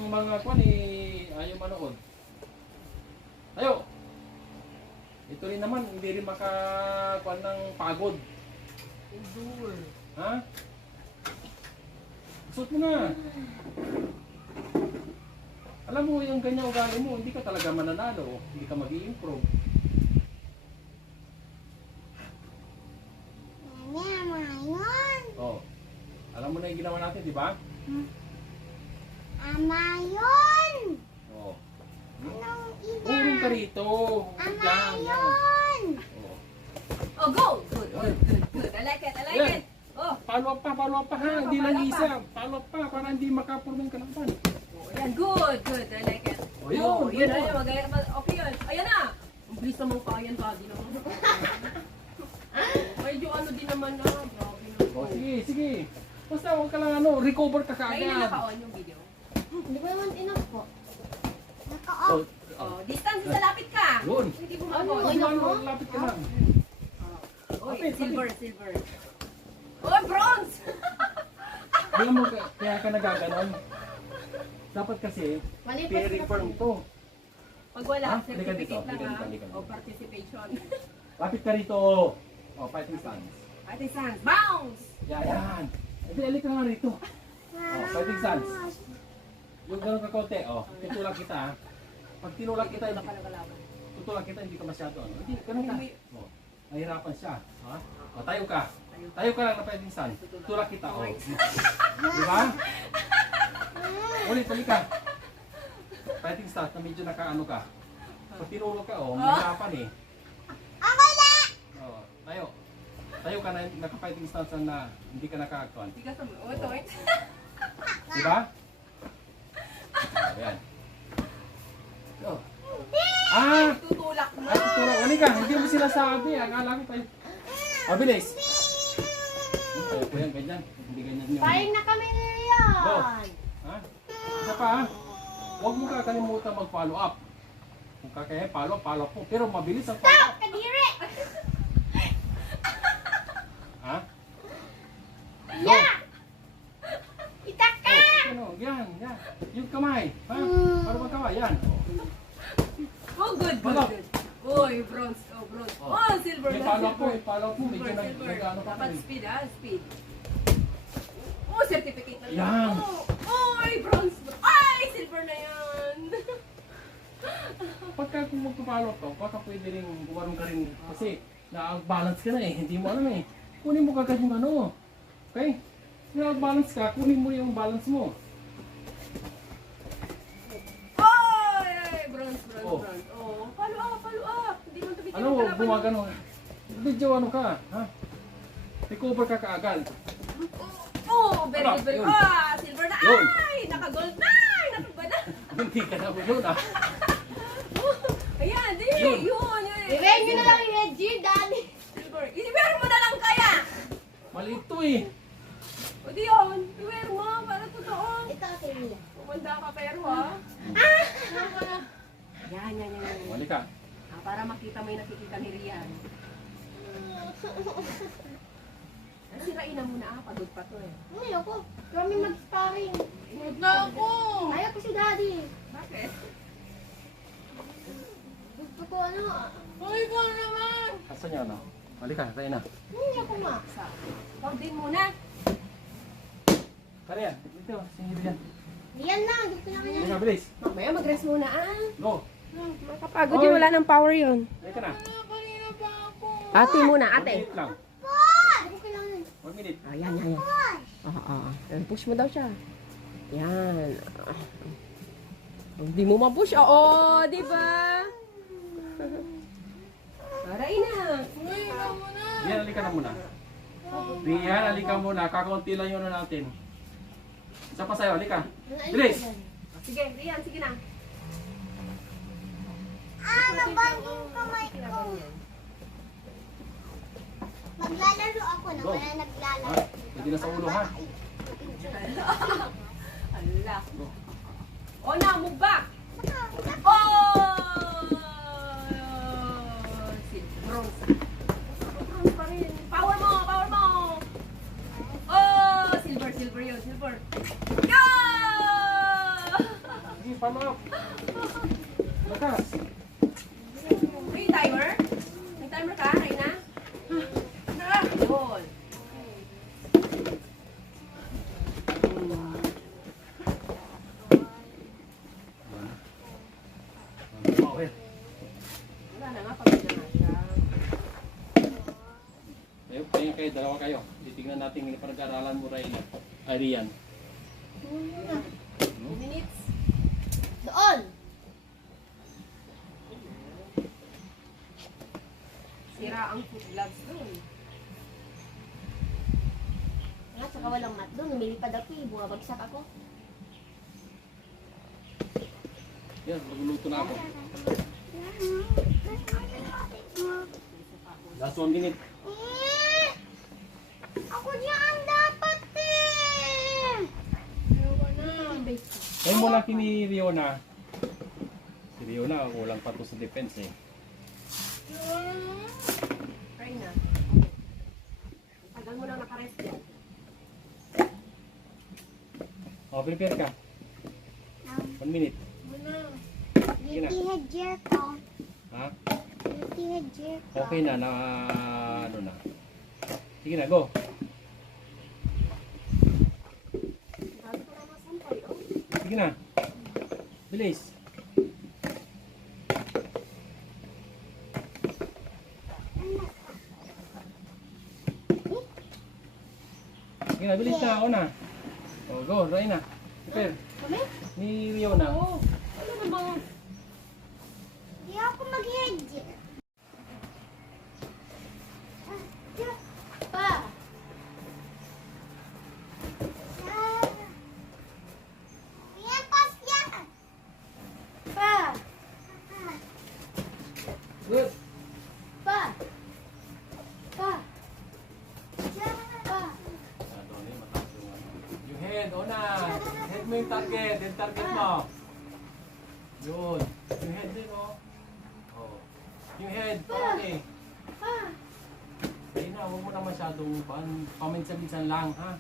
mga kwan eh, ayaw manood. Ayaw! Ito rin naman, hindi rin makakuan ng pagod. Endure. Ha? Suot mo na. Alam mo, yung ganyan ugali mo, hindi ka talaga mananalo. Hindi ka mag-i-improve. Amayon. Oh. Alam mo na yung ginawa natin, di ba? Amayon. Oh. Anong ina? Uring ka rito. Yan, yan. Amayon. Oh. Oh, go! Good, good, good, good. I like it, I like Yan. it. Oh, Follow up pa, follow up pa ha. Hindi lang isa. Follow up pa para hindi makapurma yung kalaban. Oh, ayan, good, good. I like it. Oh, yun, Oh, yun, yun. ayun, okay yun. Ayan na. Ang bilis naman pa yan, body naman. Medyo ano din naman na. Grabe na. Oh, sige, sige. Basta huwag ka lang ano, recover ka Kaya na kaagad. naka-on yung video. Hindi ko naman enough po. So, Naka-off. Oh, distance sa lapit ka. yun. Hindi mo Ano, mag-on. Ano, ano, lapit ka lang. Oy, Lapit, silver, silver. Oh, bronze! Alam mo, kaya ka nagaganon. Dapat kasi, Mali pa very sila. firm to. Pag wala, Ha? Halika dito, certificate lang halika ha. dito, halika. O participation. Lapit ka rito. Oh, fighting stance. Ate Sans, bounce! Yan, yan. Edi, alik ka nga rito. Oh, fighting stance. Yung gano'n ka konti, oh. Tutulak kita, ha. Pag tinulak kita, Wala ka na kalaban. tutulak kita, hindi ka masyado, ano. Hindi, ganun ka. Oh, nahirapan siya, ha. Oh, tayo ka. Tayo ka lang na fighting stance. Tutulak kita, oh. Di ba? Ulit, balik ka. Fighting stance na medyo nakaano ka. Pag tinulak ka, oh, mahirapan eh. Ako na! Oh, tayo. Tayo ka na naka-fighting stance na hindi ka naka-actual. Hindi ka sa... Oh, ito, ito. Di ba? Oh, yan. Oh. Ah! Tutulak mo. At tulak. Wali ka, hindi mo sinasabi. Akala ko tayo. Mabilis. Tayo po yan, ganyan. Hindi ganyan yung... Paring na kami ngayon. Go. Ha? Isa pa ha? Huwag mo kakalimutan mag-follow up. Kung kakaya, follow up mo. Pero mabilis ang follow Stop! up. Kadiri! Ha? Go. Yeah! Itaka! Oh, ano, yan, yan. Yung kamay. Ha? Para magkamay, yan. Oh, good, good, Wala. good. Oy, bronze. Oh, bronze. Oh. Oh, silver May na, follow up po, silver. may follow up po. Medyo Silver, silver. nag-ano pa Dapat rin. speed, ha? Speed. Oh, certificate na Yan. Oh, ay, bronze. Ay, silver na yan. Pagka kung magpa-follow up ka, baka pwede rin gumaroon ka rin. Kasi na-balance ka na eh. Hindi mo alam eh. Kunin mo kagad yung ano. Okay? Na-balance ka, kunin mo yung balance mo. Oh, ay, bronze, bronze, Oh. bronze. Oh, follow up, follow up. Hindi mo tabigyan Ano, gumagano. Medyo ano ka, ha? Recover ka kaagad. Oh, very Ano? good, very Yun. good. Ah, silver na. Yun. Ay, naka-gold na. Ay, naka na. Hindi ka na yun ah. Oh, ayan, di. Yun. Yun. Ibayin nyo na lang yung Reggie, Daddy. Silver. I-wear mo na lang kaya. Maliit to eh. O di yun. I-wear mo para totoo. Ito kasi niya. Pumanda ka pero ha. Yan, yan, yan, yan. Mali ka. Ah, para makita mo yung nakikita ni Rian. Sirain na muna pagod pa to eh. Ay, ako. Kami mag-sparring. Huwag na ako. Ayaw ko si Daddy. Bakit? Gusto ko ano. Hoy, ikaw naman. Asa niya ano? Mali ka, tayo na. Hindi ako nga. Sa. Huwag din muna. Kaya, dito, singil yan. Diyan na. Gusto namin yan. Halika, bilis. Mamaya mag-rest muna ah. Go. Makapagod yun, wala ng power yun. Halika na. Kanina pa ako. Ate muna, 1 ate. minute lang. Hindi ko kailangan. 1 minute. Ayan, yan, yan. Push mo daw siya. Yan. Hindi mo ma-push. Oo, di ba? Aray na. Hoy, ikaw muna. Rian, halika na muna. Rian, halika muna. Kakaunti lang yun na natin. Isa pa sa'yo, halika. Bilis. Sige, Rian, sige na. Nabang yung kamay ko. Maglalaro ako na Go. wala naglalaro. Ha? Pwede na sa ulo ha. Ala. Go. O na, move back. Oh! Bronze. Bronze pa rin. Power mo, power mo. Oh, silver, silver yun, silver. Go! Sige, follow up. Lakas. May timer? May timer ka, Reyna? Yun. Okay. Wala na nga, pagod na nga siya. Kayo, dalawa kayo. Titignan natin yung pinag-aralan mo, Reyna. Rian. 2 minutes. Doon. Sira ang foot gloves dun. Nga, sa Baka walang mat doon. Lumilipad ako eh. Bumabagsak ako. Yan, magluluto na ako. Last 1 minute. Ako diyan dapat eh. Kaya mo laki ni Riona. Si Riona, kulang pa to sa defense eh. Try na. Tagal mo lang nakarest yan. O, prepare ka. 1 minute. Yung teenager ko. Ha? Yung teenager ko. Okay na, ano na. Sige na, go. Sige na. Bilis. Sige na, bilis na. Ako na. O, go. Try na. Prepare. Kami? Ni Riona. Ano na ba? Di ako mag-headgear. Pa! Yan, pas yan! Pa! Good. Pa! Pa! Pa! Yung head, una. Head mo yung target. Yung target mo. Yun. Yung head din, oh. Oh. Yung head, parang eh. Pa! Ayun na, huwag mo na masyadong paminsan-minsan lang, ha?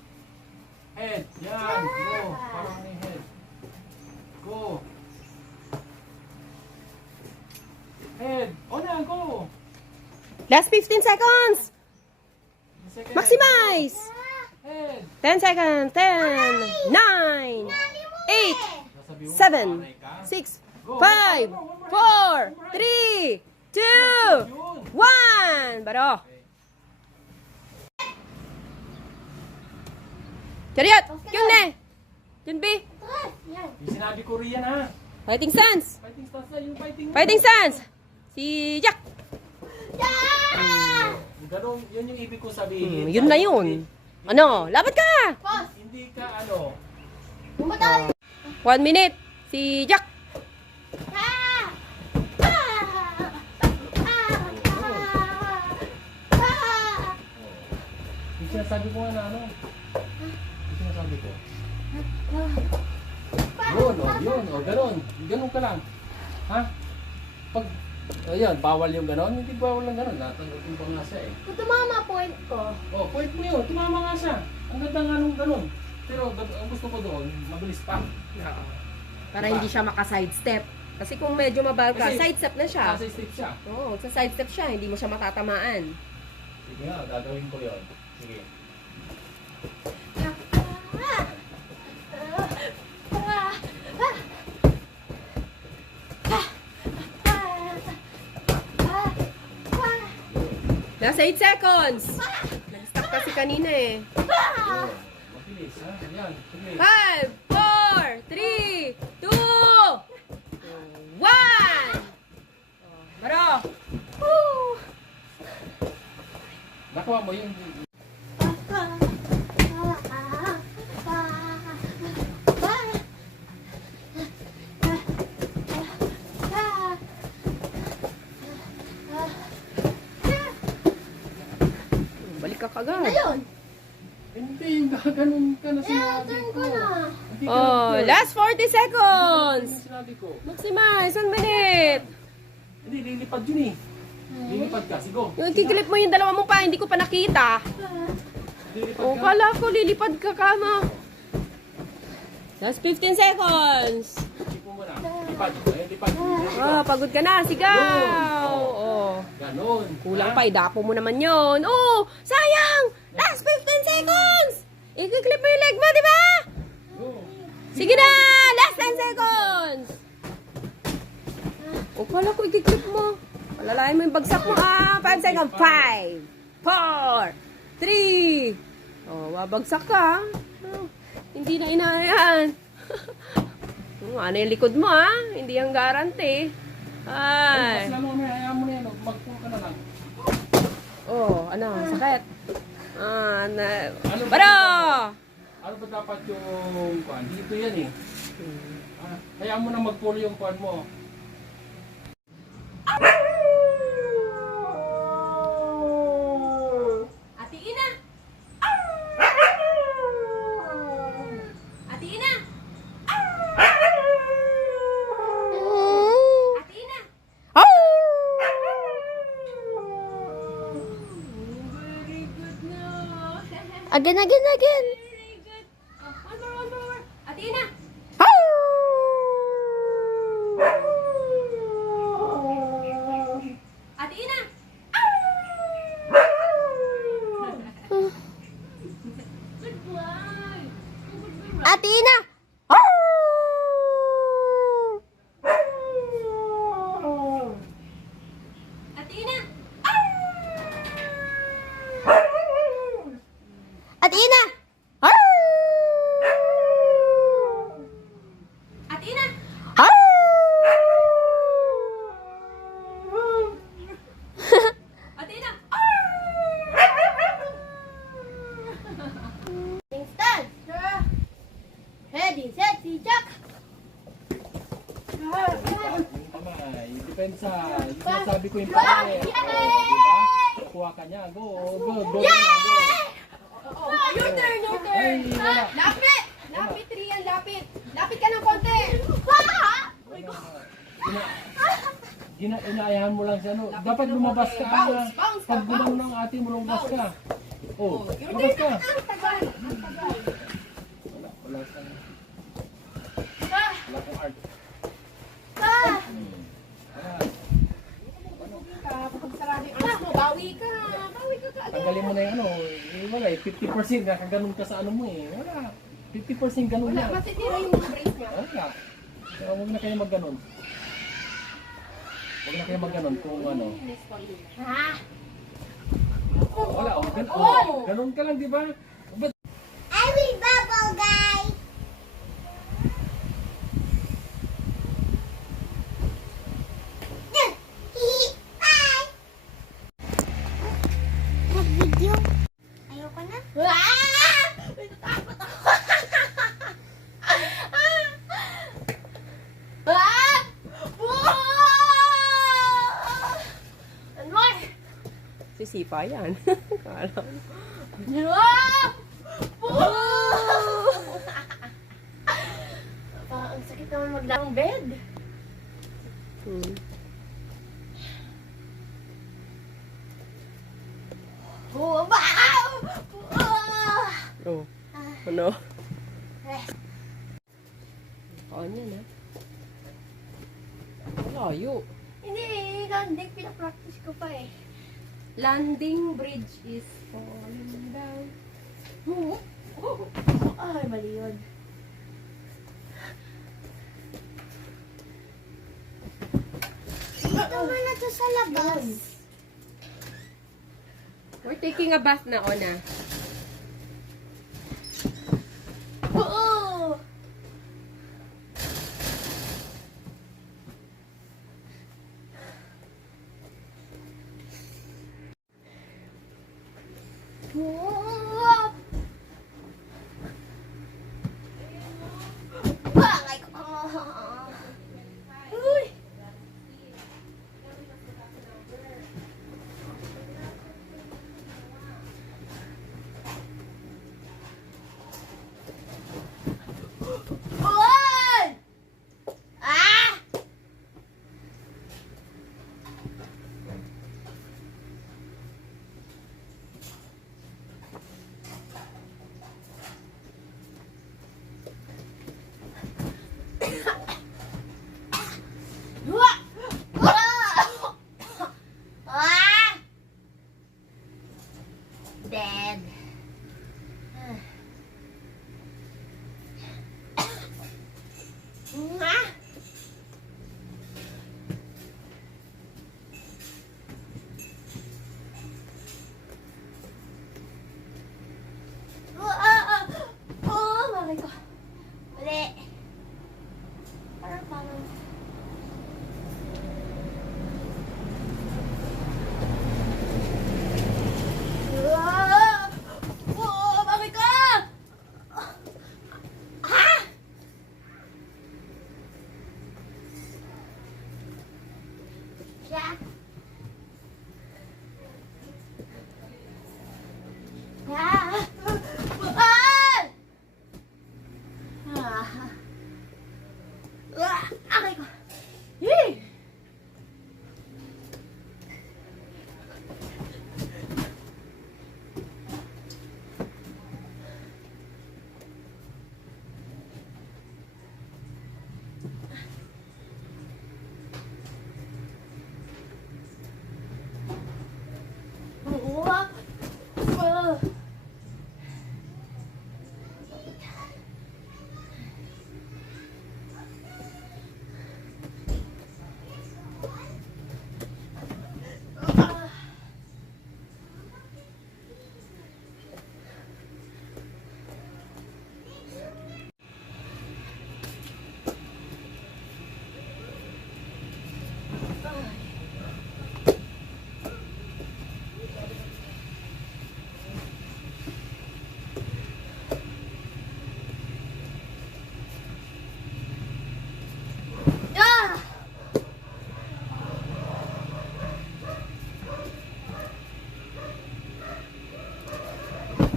Head, yan. Go. Parang may head. Go. Head. Una, go. Last 15 seconds! Second. Maximize! Head. 10 seconds. 10, 9, 8, Sasabi mo, 7, paray ka. 6, 5, 4, 3, 2, 1. Baro. Chariot! Kyung Junbi! Yan! Yung sinabi ko riyan, ha? Fighting stance! Fighting stance na, yung fighting mo. Fighting stance! Si Jack! Ganun, yun yung ibig ko sabihin. Yun na yun. Ano? Labat ka! Pause! Hindi ka, ano, Bumatay! 1 minute. Si Jack! Ah! Ah! Ah! yung sinasabi ko nga na, ano, yung sinasabi ko. Yun, ganun. Ganun ka lang. Ha? Pag, ayan, bawal yung ganun. Hindi bawal lang ganun. Natanggapin pa nga siya eh. Kung tumama point ko, Oh, point mo yun. Tumama nga siya. Ang ganda nga nung ganun. Pero ang gusto ko doon, mabilis pa. Para hindi siya maka-sidestep. Kasi kung medyo mabal ka, Kasi- sidestep na siya. Kasi step siya. Oo, sa sidestep siya, hindi mo siya matatamaan. Sige nga, gagawin ko yun. Sige. Nasa 8 seconds. Nag-stop kasi kanina eh. Yun. Mabilis, ha? Ayan, sige. 5, 4, 3, 2, 1. Baro. Nakuha mo yung... Balik ka kagad. ayun! Hindi, yung gaganon ka na sinabi Turn ko. ko na! Hindi ka Oh, nag-turn. last 40 seconds. Yung sinabi ko. Maximize, 1 minute. Hindi, lilipad yun eh. Lilipad ka, sigo. Yung kiklip mo yung dalawa mo pa, hindi ko pa nakita. Lilipad Oh, ka. kala ko lilipad ka kama. Last 15 seconds. Tipo mo na. Lipad. Ayun, lipad. Ah, pagod ka na, sigaw. Oh, Ganon. kulang Ha? pa, idapo mo naman yon. Oh, sayang! Last 15 seconds! Ikiklip mo yung leg mo, di ba? Go. Sige na! Last 10 seconds! O, kala ko ikiklip mo. Palalayan mo yung bagsak mo. 5 seconds. 5, 4, 3. Oh, wabagsak ka. Oh, hindi na inayan. Ano yung likod mo, ha? Hindi ang garante. Mas Ay. lalo na, hayaan mo na yan. Mag-pull ka na lang. Oh, ano? Sakit. Ano ba Pero! Ano ba dapat yung kuan? Dito yan eh. Kaya mo na mag-pull yung kuan mo. Atiin na! Atiin na! Atiin na! Very good na! Again. Very good! One more! Atiin na! Atiin na! Good boy! Atina! Atiin na! Atina! Atiin na! Atiin na! Kingston! Ready, set, si Jack! Yung kamay, depensa. Yung sinasabi ko yung pare. Diba? Kuha ka niya. Go. Go. Your turn! Ay, wala. Lapit! Lapit, Rian, lapit! Lapit ka ng konti! Inaayahan mo lang siya. No? Dapat lumabas ka. Bounce ka, Pag gumano ng ate mo, lumabas ka. Oh, lumabas ka. Ang tagal! Wala kang... Wala kang art. Kapag sarado yung arms mo, bawi ka! Bawi ka agad! Tanggalin mo na yung ano. Wala eh. 50% nakaganon ka sa ano mo eh. Wala. 50% ganun Wala, yan. matitira yung brace niya. Wala. Kaya huwag na kayo magganon. Huwag na kayo magganon kung ano. Wala. Ganon ka lang, di ba? Ba't I will bubble, guys! Bye! Mag-video? Ayoko na. Natatakot ako. Sisipa yan. Kala mo. Ang sakit naman maglang bed. Oh, Oh. Ano? Kaan yan, ha? Layo. Hindi, landing. Pinapractice ko pa eh. Landing bridge is falling down. Ay, mali yun. Dito muna to sa labas. We're taking a bath na, Ona. Oo! Bakay ko. Uy! Uy! Ah! Ah! Dead. Ah! Oh, bakit ko? Mali. Parang. Ah!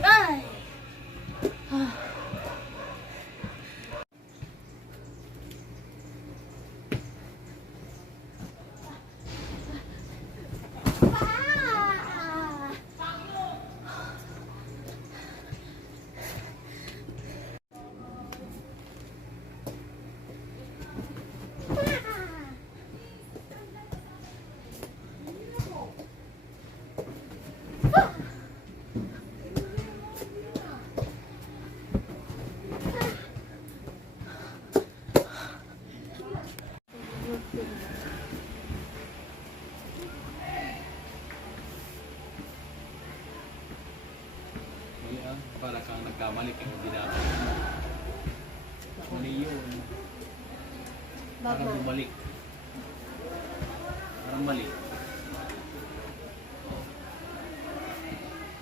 Ay! Ah! Mali para kang nagkamali kung hindi natin. Mali yun. Parang bumalik. Parang mali.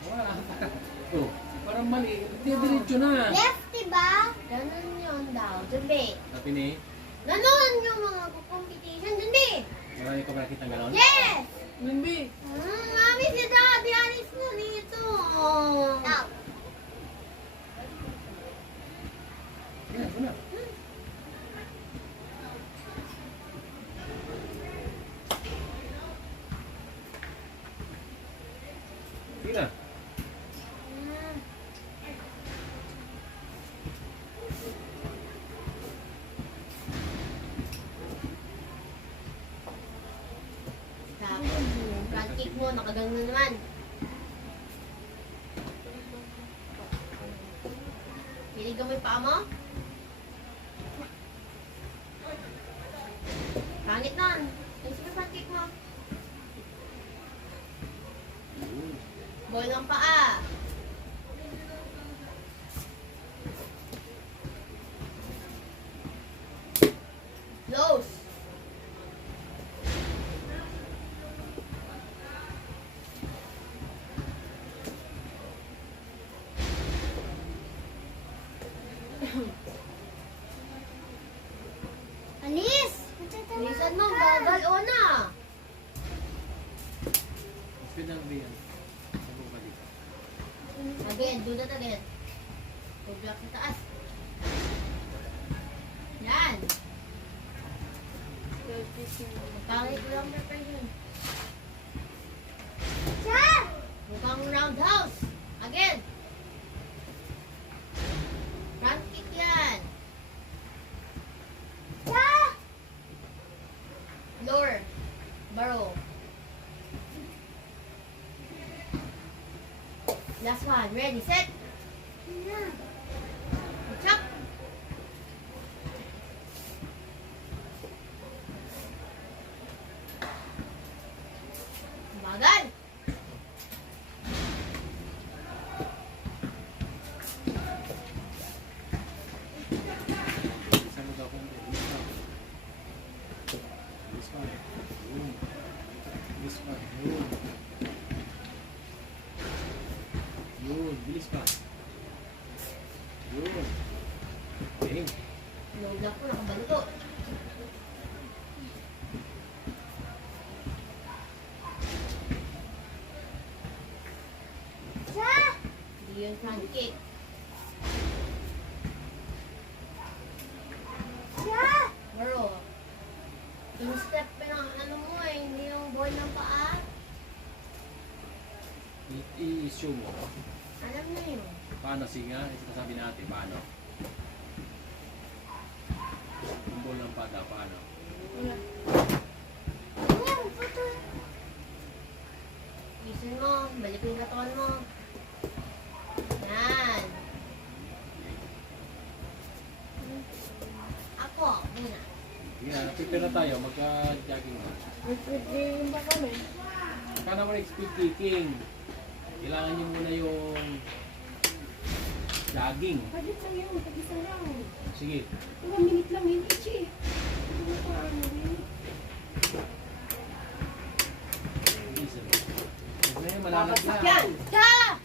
Wala. Oh, parang mali. Diretso na. Left, diba? Ganun yun daw. Dun, Sabi ni, Ganon yung mga competition dun, marami ka ba nakita gano'n? Yes! Limbi. Mami, si Daddy, alis na dito. Stop. Yan, wala. Sige na. Tapos, yung front kick mo, nakagano na naman. Hiligan mo yung paa mo? Pangit nun. Ayusin mo yung front kick mo. Ball ng paa. Close. Alis! Alisan mo, bagal o na. Speed lang ba yan? Saan mo balik? Again, do that again. Go block sa taas. Yan. Pangit ko lang preparation. Mukhang roundhouse. Again. Front kick yan. Lower. Barrow. Last one. Ready, set. Chop. Bagal. Saan mo daw kung bilis pa? Bilis pa. Yun. Bilis pa. Yun. Yun. Bilis pa. Yun. Okay. Low block ko, nakabalito. Hindi yun front kick. Bro, yung step pa ng ano mo eh, hindi yung ball ng paa. I-issue mo. Alam na yun. Paano? Sige nga. Sabi natin. Paano? Yung ball ng pada. Paano? Isin mo, balik yung katawan mo. Prepare na tayo, magka-jogging na. Nag-game ba kami? Baka naman speed kicking. Kailangan nyo muna yung jogging. Pagit lang yun, pag-isa lang. Sige. 1 minute lang yun, Ichi. Ano pa ano yun? Isa. Huwag na yun, malalag Babagsak lang. yan! Cha!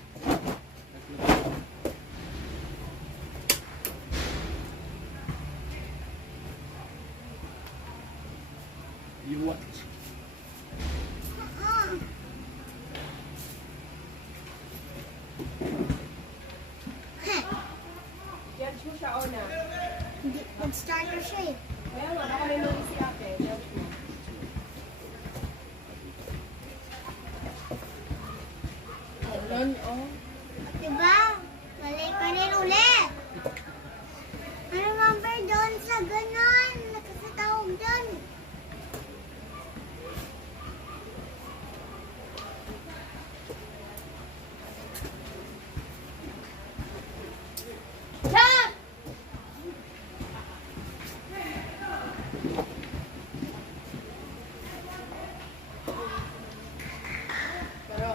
You watch. Judge mo siya, Ona. Hindi, mag-starter siya eh. Kaya nga, baka may mali si ate. Judge mo. Ayan, oh. Diba? Mali pa rin ulit. Ano number doon sa ganon? Nakasatawag doon. Cha! Pero,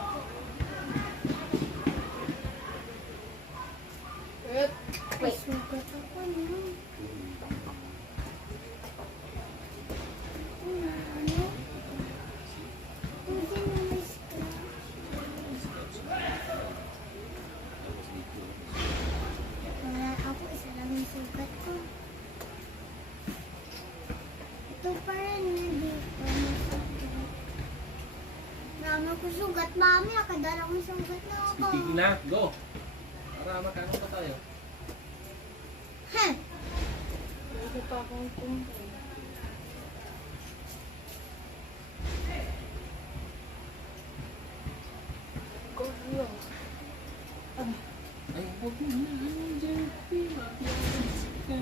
wait. Wait. Sugat ako na. Ano? Pwede na may scratch. Wala ako, isa lang yung sugat ko. Ito pa rin na dito. Masakit. Marami ko sugat, mami. Nakadala ko sugat na ako. Speed kicking na. Go. Para makano pa tayo. Heh! Pwede pa akong tumpay. Go lang. Ay, huwag mo na. Ano dyan? Mapiyas ka.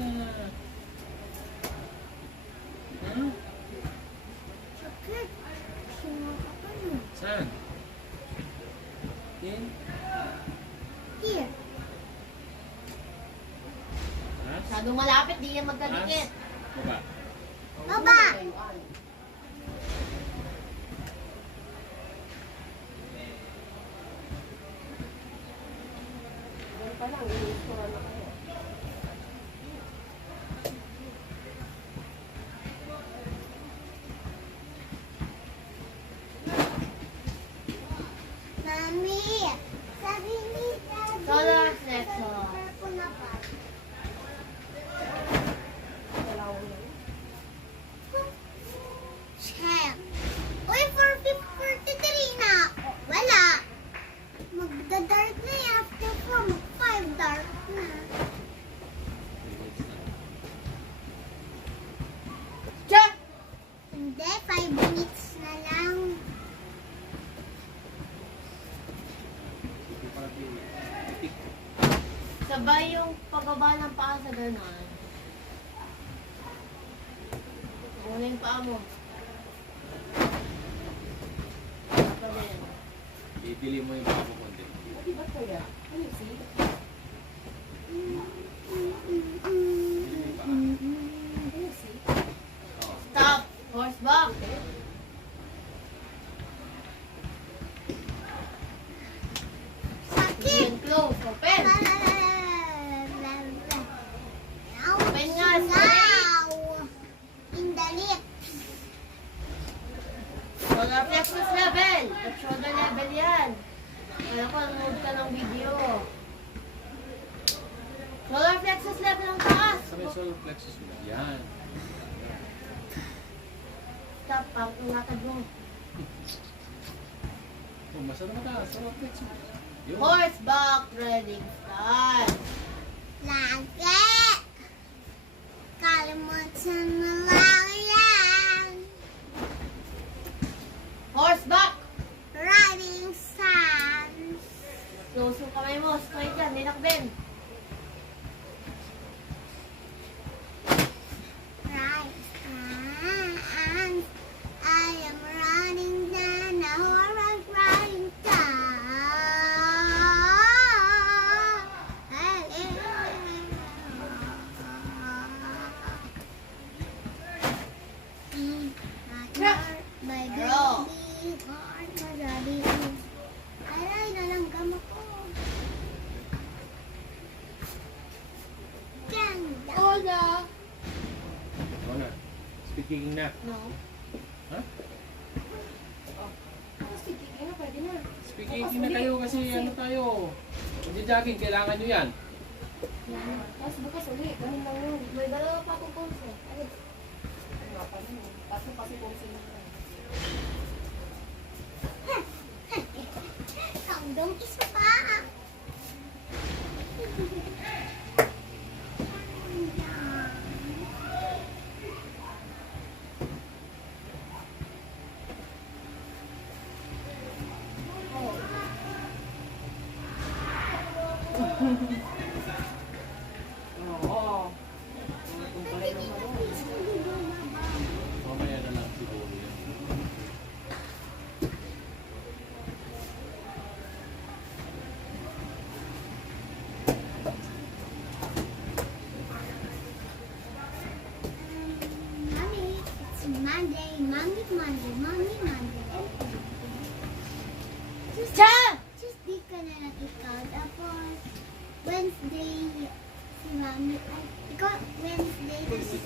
Ha? Sakit. Sumaka pa na. Saan? Yan? Here. Taas? Masyadong malapit, di yan magkadikit. Baba. Baba! Ganun pa lang, inistura na kayo. Mami! Sabi ni Daddy. Solo reflection. Purple na pa. Dalawa na yun. Check. Uy, 4:43 na. Wala. Magda-dark na yan. After 4, mag-5 dark na. Check! Hindi, 5 minutes na lang. Sabay yung pagbaba ng paa sa ganon. Muna yung paa mo. Apa din. Ibili mo yung bago konti. Pati ba kaya? Ano yung see? Ibili mo yung paa. Ano yung see? Oo. Stop! Horse back! Sakit. And close. Open! Open nga, Now, in the lips. Solar plexus level. At shoulder level yan. Kaya ko, nanood ka ng video. Solar plexus level ang taas. Sa may solar plexus mo. Yan. Stop, pang lakad mo. Oh, masarap mataas. Solar plexus. Yun. Horseback training start. Lagi. Kalimutan mo lang yan. Horseback. Riding stance. Close yung kamay mo. Straight yan. Ninakbin. Riding stance. I am running down a horse riding down. kicking na. No. Ha? Sige, kaya na, pwede na. Speaking na kayo kasi ano tayo. Magja-jogging, kailangan nyo yan. Tapos bukas ulit, ganun lang yun. May dalawa pa akong pulse. Ay, Wala pa rin. Kaso kasi kung sino na. hanggang isa pa. Oo. Mamaya na lang siguro yan. Mommy, it's Monday. Mommy, Monday. Mommy, Monday. Tuesday ka na lang ikaw. Tapos, Wednesday, si Mommy. Ay, ikaw, Wednesday na si...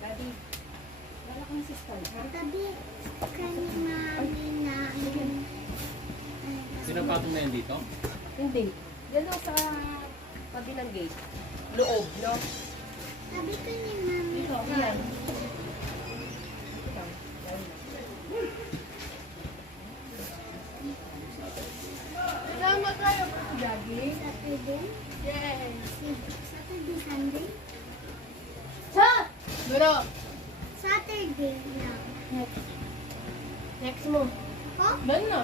Daddy. Wala kang sister, ha? Tabi ka ni Mommy na... Sinapatong na yan dito? Hindi. Diyan daw sa tabi ng gate. Loob, no? Tabi ka ni Mommy. Yan. Salamat tayo, Daddy. Saturday. Yay! Saturday, Sunday. Duro. Saturday lang. Next mo. Oh? Ben na.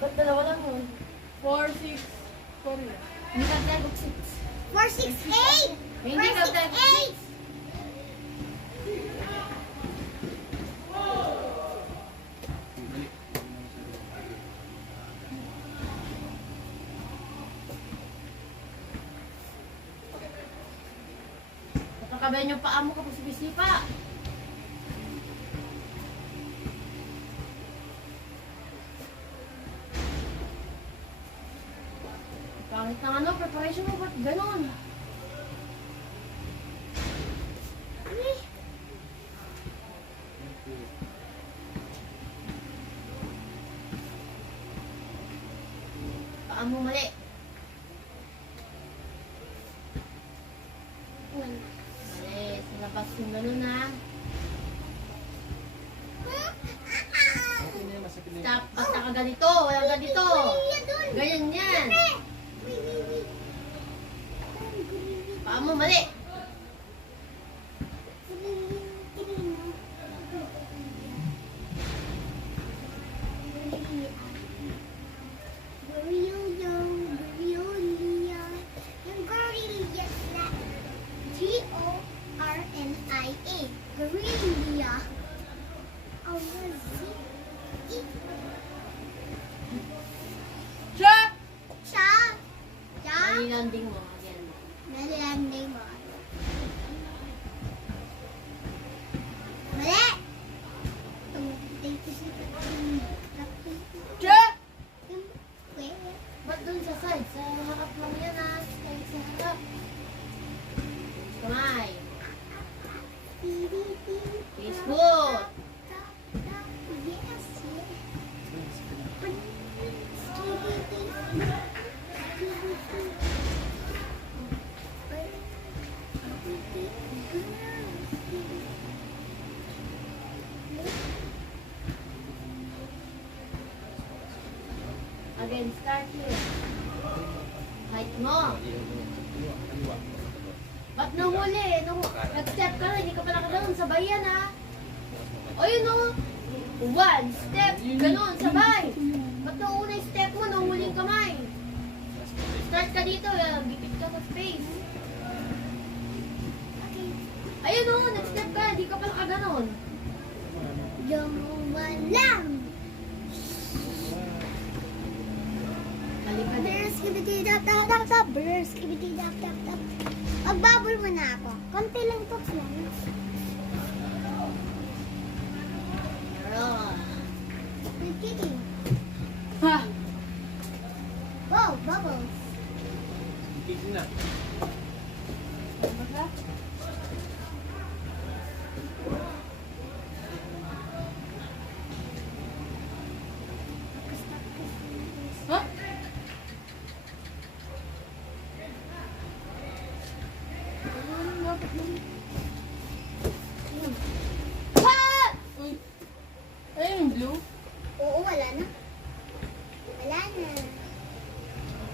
Ba't dalawa lang yun? 4, 6, 4 na. Hindi ka tagok 6. 4, 6, 8! Hindi ka 4, 6, tagok 8! Nakakabayan yung paa mo kapag sumisipa. Pangit ng ano, preparation mo, ba't ganon? Paa mo mali. Mali, sinabas yung ganon ha. Okay na yan, masakit na yan. Stop, basta ka ganito, walang ganito. Ganyan yan. Paa mo mali. G-O-R-N-I-A. Gorilla. Oh, Siya! Cha! Cha! Mali landing mo, again. Nalanding mo. Mali! Siya! Wait. Ba't dun sa side? Sa harap lang yan ha. Side sa harap. Kamay. Face foot. Yes, Again, start here. Height mo. Kaliwa. Ba't nahuli? Nung nag-step ka na, hindi ka pala kagano'n. Sabay yan ha. O yun o. One step. Ganon, sabay. Ba't nauna yung step mo, nahuli yung kamay? Start ka dito, bipit ka sa space. Ayun o, nag-step ka, hindi ka pala kagano'n. Jamuan lang! Halika din. Bears, kibiti-dap-dap-dap-dap. Bears, kibiti-dap-dap-dap. Magbabol mo na ako. Konti lang to lang. Meron. We're kidding. Ha! Wow, bubbles. Kicking na. Ano ba? Oo, wala na. Wala na.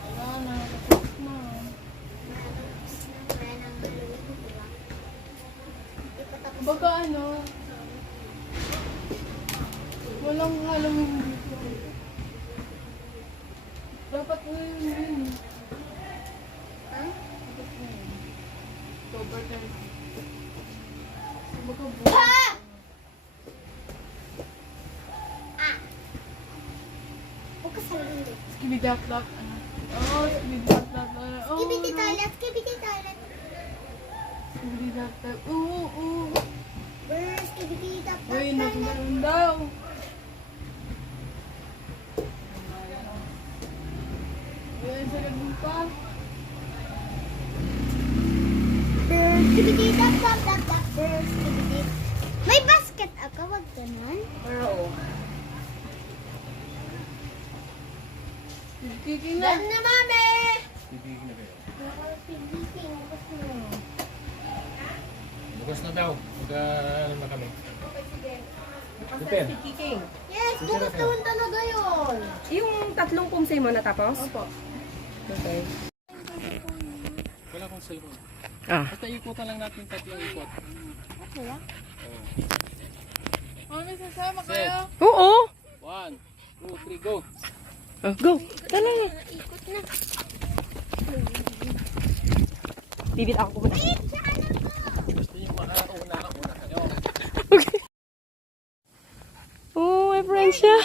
Wala na. Tapos na. Wala nang Halloween, di ba? Hindi pa tapos. Baka ano, walang Halloween dito. Dapat ngayon yun. Ha? October 30. Baka Ah! Ah! Huwag ka sa lindi. skibidap-lap. Oh, skibidap-lap. Oh, Skibidi toilet, skibidi toilet. skibidap-lap. Oo. Brr, skibidi tap tap Uy, toilet. nagmeron daw. Ayan, sa labing pa. Brr, skibidi tap tap tap tap. Brr, skibidi. May basket ako, wag ganun. Pero, kiki nga. Dan na, mami! Bibig na kayo. Nakapigil, gusto mo. Bukas na daw. Ano na kami. Bukas Super. na si Kiking. Yes, bukas naman talaga yun. Yung tatlong pumsay mo natapos? Opo. Okay. Wala akong cellphone. Ah. Basta ikutan lang natin tatlong ikot. Okay lang. Mami, sasama Set. kayo? Oo. 1, 2, 3, go! Go. Tala na. Ikot na. Bibit ako muna. Gusto niyo una kayo. Oh, my friend siya.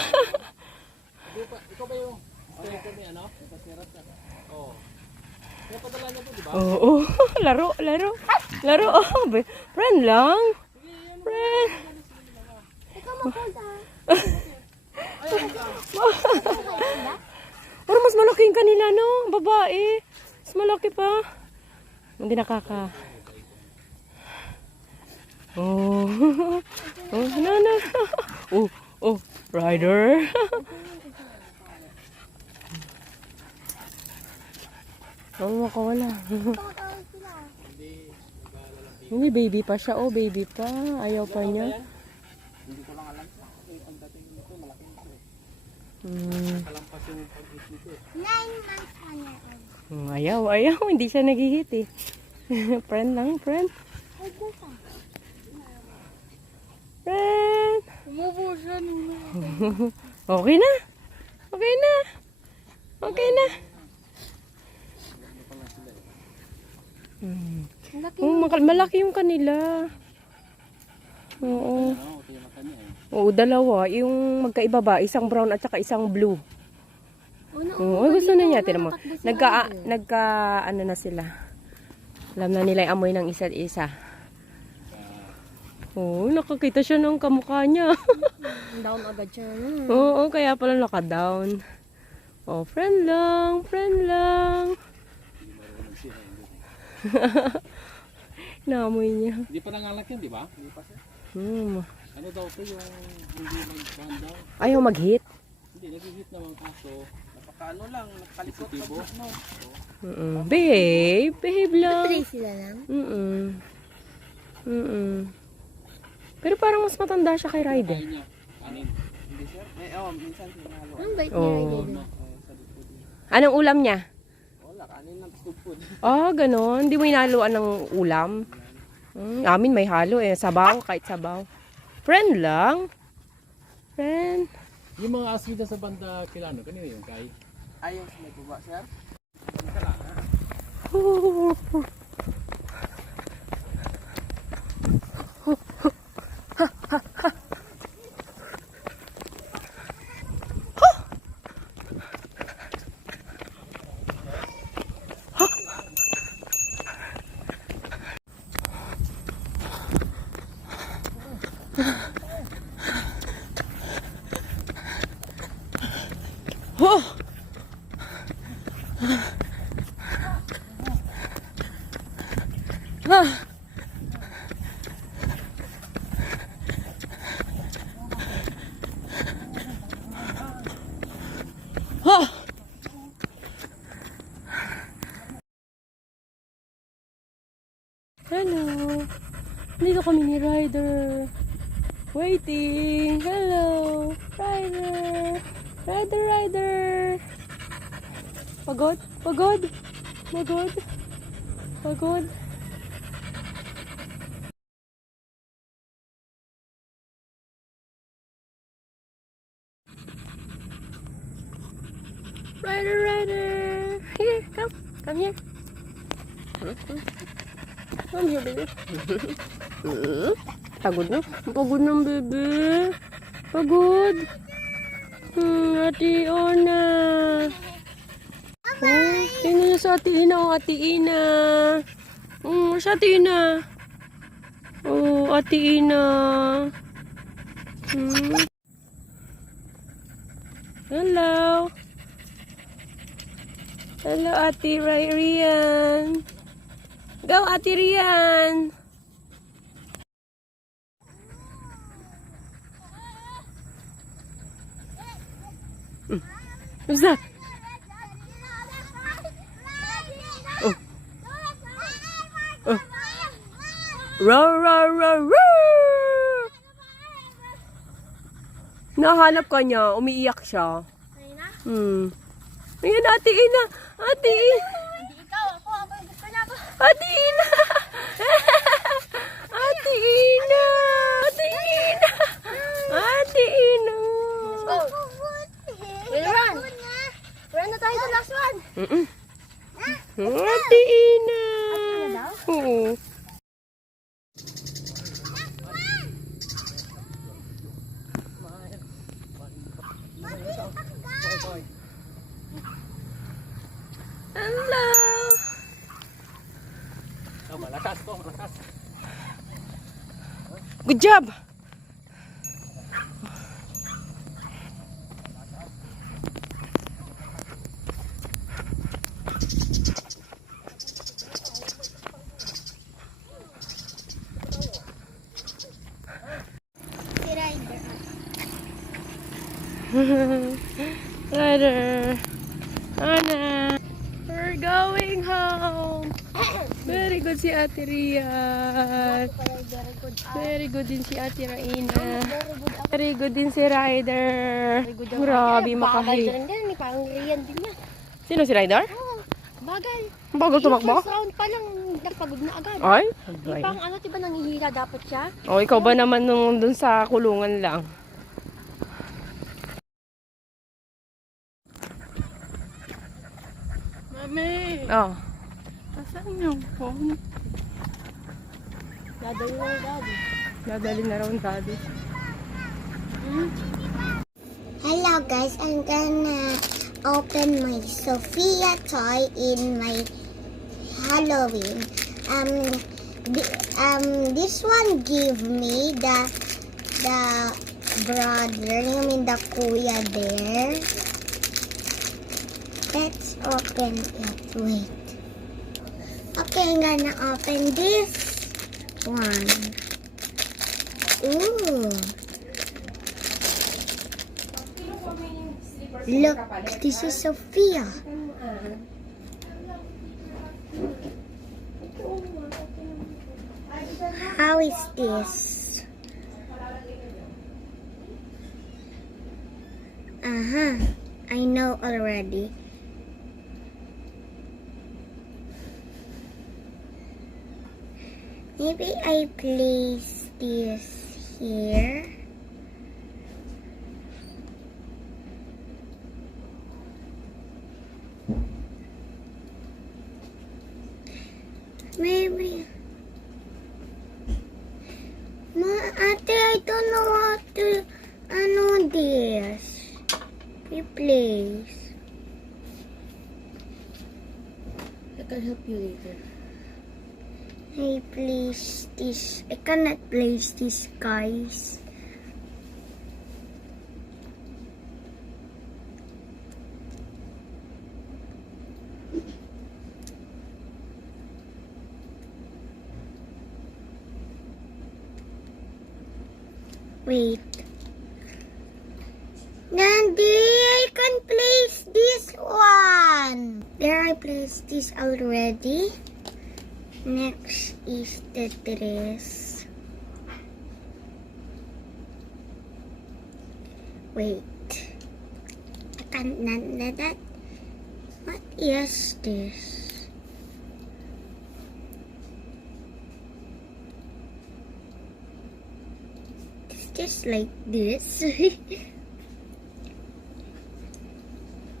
Ikaw ba yung gusto kami ano? Pasirat ka. Oo. Kaya padala niya po, di ba? Oo. Laro. Oh, friend lang. Friend. Ikaw mapunta. Pero mas malaki yung kanila, no? Babae. Mas malaki pa. Hindi nakaka. Oh. Oh, na. Oh, rider. Oh, makawala. Tumatawag sila. Hindi, baby pa siya. Oh, baby pa. Ayaw pa niya. Hindi ko lang alam. Kasi pagdating nito, malaki nito. Kalampas yung pag-hit nito. 9 months on your own. Ayaw. Hindi siya nag-hit eh. Friend lang, friend. Huwag mo pa. Friend. Umupo siya nung Okay na. Malaki yung kanila. Oo. Oo, kaya mata niya eh. Oo, dalawa. Yung magkaiba ba? Isang brown at saka isang blue. Oo, gusto na niya. Tinan mo. Ano na sila. Alam na nila yung amoy ng isa't isa. Oo, nakakita siya ng kamukha niya. Down agad siya. Oo, kaya pala naka-down. Oh, friend lang. Naamoy niya. Hindi pa nangalak yan, di ba? Hindi pa siya. Ano daw to yung hindi mag-ban daw? Ayaw mag-hit. Hindi, nag-hit naman kaso. Napakaano lang, nakalikot pag no. Behave lang. Three sila lang. Pero parang mas matanda siya kay Ryder. Kaya niya, kanin. Hindi sir? Minsan sinahalo. Ang bait Oh. niya rin. Sa likod niya. Anong ulam niya? Wala, kanin lang stove food. Ganon. Hindi mo inaluan ng ulam. Amin may halo eh. Sabaw, kahit sabaw. Friend lang. Friend. Yung mga aswida sa banda kilano, kanina yung kay? Ayaw sa may baba, sir? Hello. Dito kami ni Ryder. Waiting. Hello. Rider. Rider, rider. Pagod? Pagod? Pagod? Pagod? Rider, rider. Here, come. Come here. Come here, baby. Pagod na. Pagod na, baby. Pagod. Ate Ona. Oh, tingnan niyo sa Ate Ina. Oh, Ate Ina. Sa Ate Ina. Oh, Ate Ina. Hello. Hello, Ate Rian. Go, Ate Rian. What's that? Oh. Oh. Row, row, row, row. Nahanap ka niya. Umiiyak siya. Ayan, Ate Ina. Ate Ina. Ate Ina. Ate Ina. Ate Ina. Ate Ina. Run! Run na tayo sa last one! Ate Ina. Oo. Hello. Malakas to, malakas. Good job. Si Ryder. Rider. Ana. We're going home. Very good si Ate Rian. Very good din si Ate Raina. Very good din si Ryder. Grabe makahi. Ni parang Rian din niya. Sino si Ryder? Bagay. Bago tumakbo? First round pa lang napagod na agad. Ay? Di pang ano, diba nangihila dapat siya? O, ikaw ba naman nung dun sa kulungan lang? Mami, Oh. asan yung phone? Dadali na yung daddy. Dadali na raw ang daddy. Hello guys, I'm gonna open my Sophia toy in my Halloween. This one give me the brother, I mean the kuya there. Let's open it. Wait. Okay, I'm gonna open this one. Ooh. Look, this is Sophia. How is this? I know already. Maybe I place this here. Maybe. Ate, I don't know how to this. Please. I can help you later. I place this. I cannot place this, guys. Wait. Nandi, I can place this one. There, I placed this already. Next is the dress. Wait. I can't let that. What is this? It's just like this.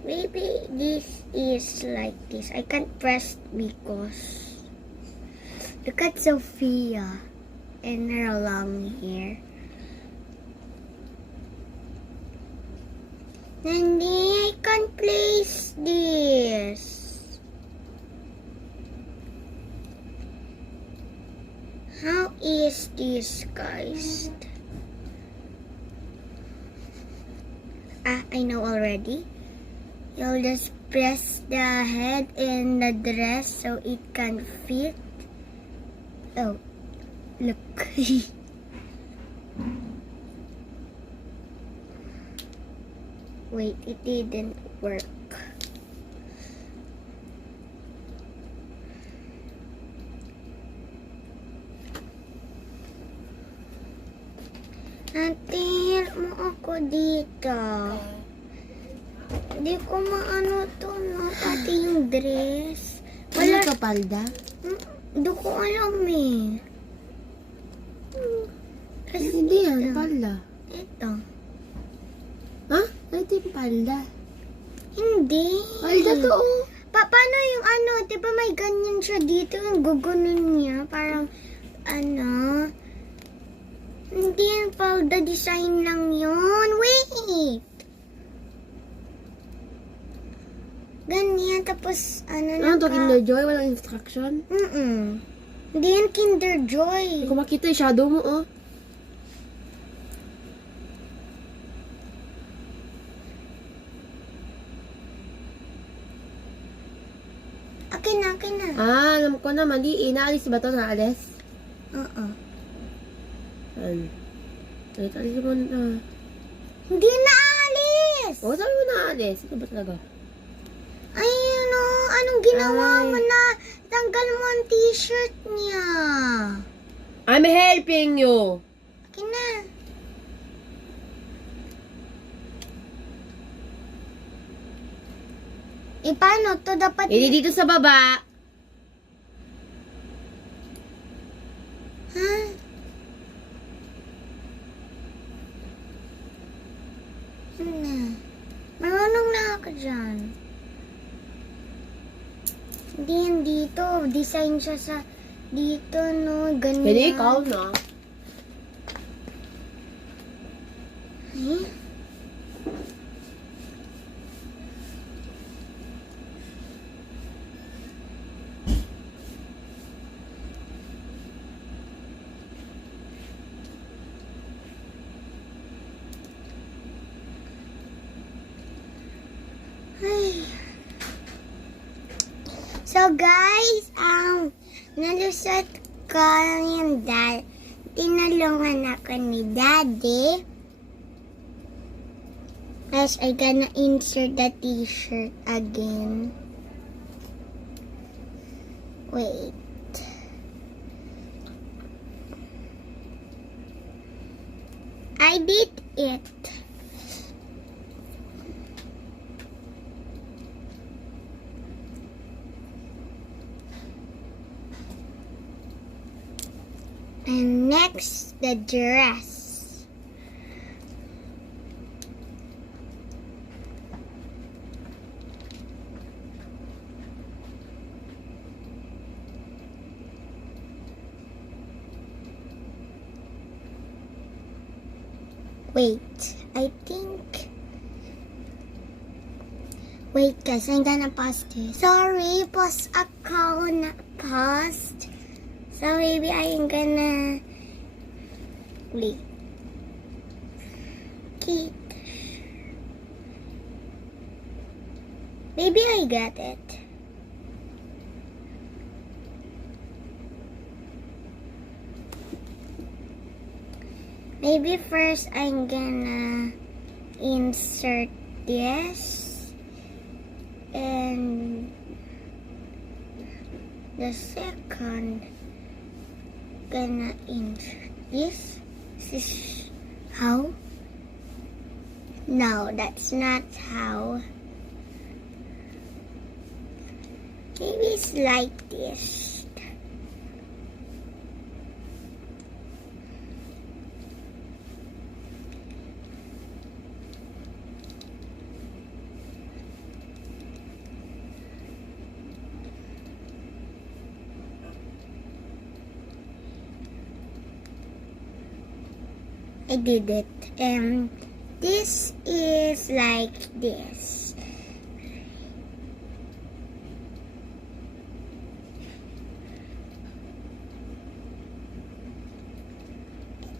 Maybe this is like this. I can't press because look at Sophia and her long hair. Nandi, I can't place this. How is this, guys? I know already. You'll just press the head in the dress so it can fit. Oh, look. Wait, it didn't work. Ate, help mo ako dito. Hindi ko maano to, no? Ate, yung dress. Wala ka palda? Hindi ko alam eh. Kasi Hindi yan, dito. palda. Ito. Ha? Ito yung palda. Hindi. Palda to, oh. Paano yung ano, di ba may ganyan siya dito, yung gugunin niya, parang, ano, hindi yan palda design lang yun. Wait! Ganyan, tapos, ano Ano to, ka- Kinder Joy? Walang instruction? Hindi yan Kinder Hindi Joy. ko makita yung shadow mo, oh. Akin na. Ah, alam ko na, mali. Inaalis ba ito? Naalis? Oo. Ano? Wait, alis mo na. Hindi na alis! Oo, sabi mo naalis. Ito ba talaga? Ayun o, anong ginawa Ay. mo na? Tanggal mo ang t-shirt niya. I'm helping you. Akin na. Paano to? Dapat... Hindi dito sa baba. Ha? Na. Marunong na ako dyan. Hindi yan dito. Design siya sa... Dito, no? Ganyan. Pwede ikaw na. Eh? Ay. So guys, nalusot ko yung tinulungan ako ni Daddy. Guys, I gonna insert the t-shirt again. Wait. I did it. And next, the dress. Wait, I think... Wait guys, I'm gonna pause this. Sorry, pause ako na paused. So maybe I'm gonna... Wait. Kit. Maybe I got it. Maybe first I'm gonna insert this and the second gonna insert this. This is how No, that's not how. Maybe it's like this. I did it. This is like this.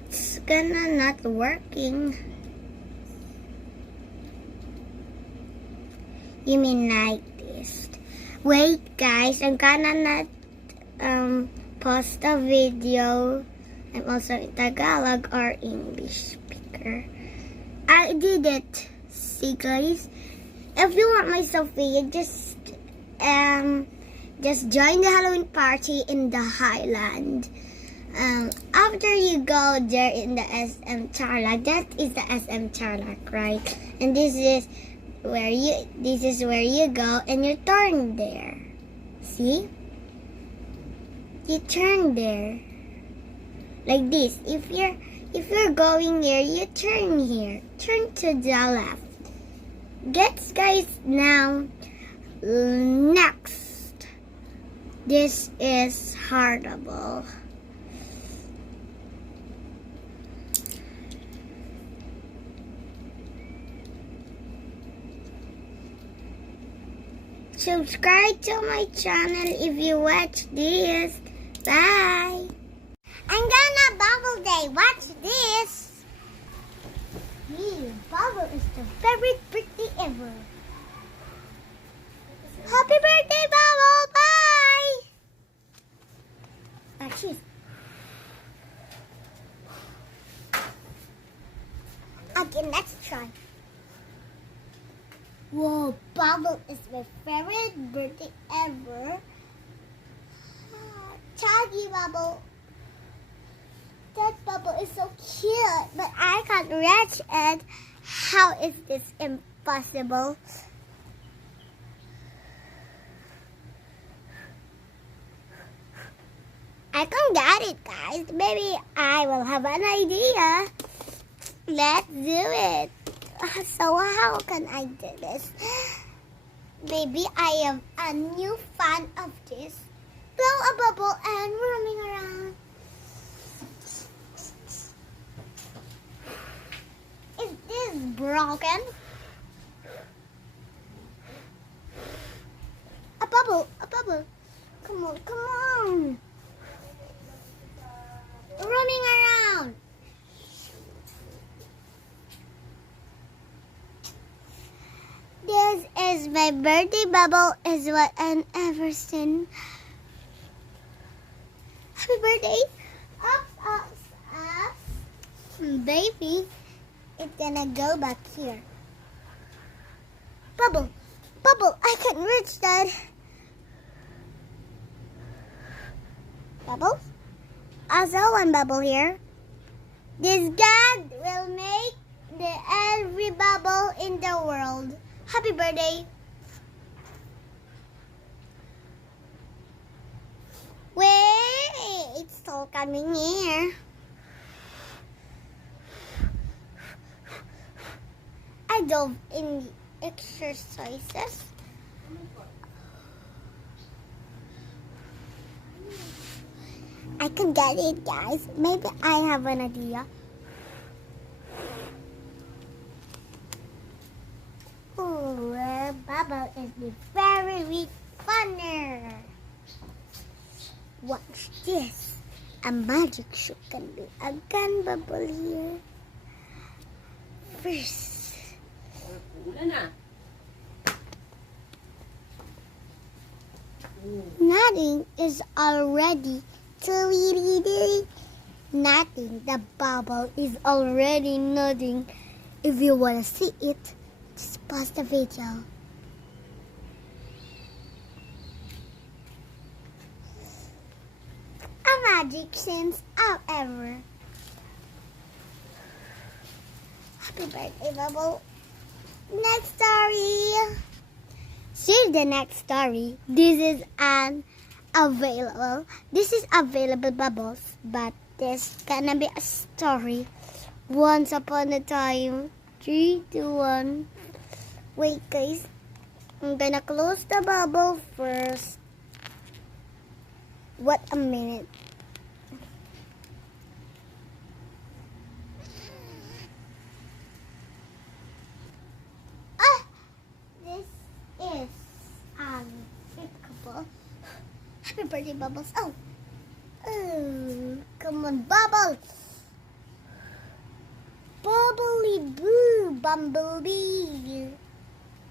It's gonna not working. You mean like this? Wait, guys, I'm gonna not post a video. I'm also in Tagalog or English speaker. I did it. See, guys, if you want my Sophia, just join the Halloween party in the Highland. After you go there in the SM Tarlac, that is the SM Tarlac, right? And this is where you go and you turn there. See? You turn there. Like this. If you're going here, you turn here. Turn to the left. Guys, now next. This is Horrible. Subscribe to my channel if you watch this. Bye. I'm gonna Bubble Day. Watch this. Bubble is the favorite birthday ever. Happy birthday, Bubble. Bye. Cheese. Okay, let's try. Whoa, Bubble is my favorite birthday ever. Chuggy Bubble. That bubble is so cute, but I can't reach it. How is this impossible? I can get it, guys. Maybe I will have an idea. Let's do it. So how can I do this? Maybe I am a new fan of this. Blow a bubble and roaming around. Is this broken? A bubble, a bubble. Come on, come on. Running around. This is my birthday bubble is what I've ever seen. Happy birthday. Ups, ups, ups. Baby, it's gonna go back here. Bubble, bubble, I can't reach that. Bubbles? Also one bubble here. This God will make every bubble in the world. Happy birthday. Wait, it's still coming here. I dove in the exercises. I can get it, guys. Maybe I have an idea. Ooh, bubble is the very funner. Watch this. A magic show can be a gun bubble here. First. Ulan na. Nothing is already nothing. The bubble is already nothing. If you want to see it, just pause the video. A magic sense ever. Happy birthday, Bubble. Next story. See the next story. This is an available. This is available bubbles, but there's gonna be a story. Once upon a time, 3, 2, 1. Wait, guys. I'm gonna close the bubble first. What a minute. This is fifth couple. Happy birthday, Bubbles. Oh, come on, Bubbles. Bubbly boo, bumblebee.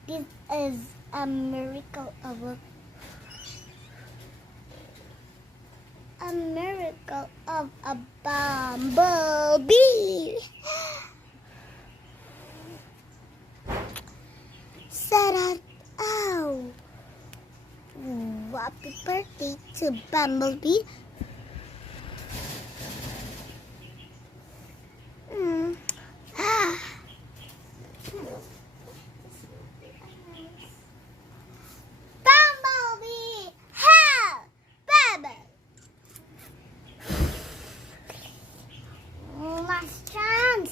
This is a miracle of a bumblebee. Sarah, oh, happy birthday to Bumblebee. Ah. Bumblebee, help, Bubble. Last chance.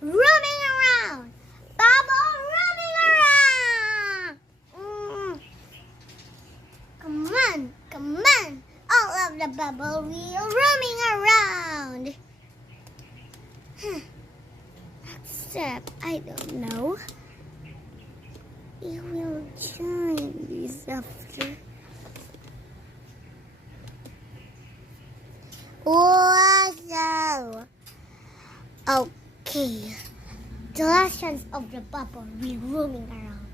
Roaming around. Bubble running around. Come on, come on. All of the bubble wheel roaming around. Except, I don't know. It will join this after. Wow. Okay. The last chance of the bubble will roaming around.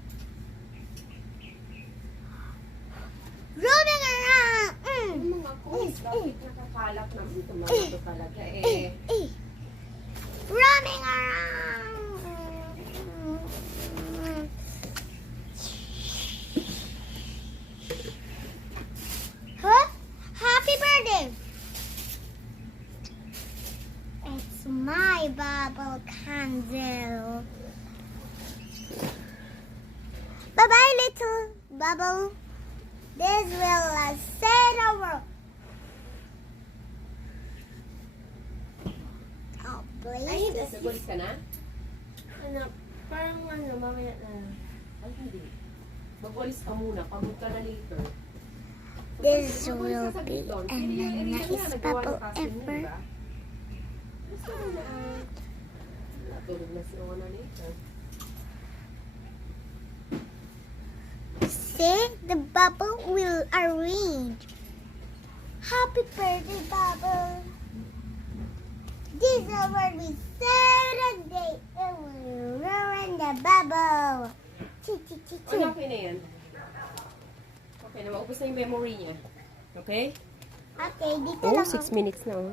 Roaming around! Yung mga coins, bakit nakakalap naman ito mga ito talaga eh. Roaming around! Huh? Happy birthday! It's my bubble candle. Bye-bye, little bubble. This will set over. Oh, please. Ay, hindi. Nagulis ka na? Parang mamaya na. Ay, hindi. Magwalis ka muna. Pagod ka na later. This will be a nice bubble ever. Gusto mo na. Natulog na si Ona later. See, the bubble will arrange. Happy birthday, bubble. This will be Saturday. It will ruin the bubble. Ano, okay na yan? Okay na, maubos na yung memory niya. Okay? Okay, dito Oh, lang 6 minutes na oh.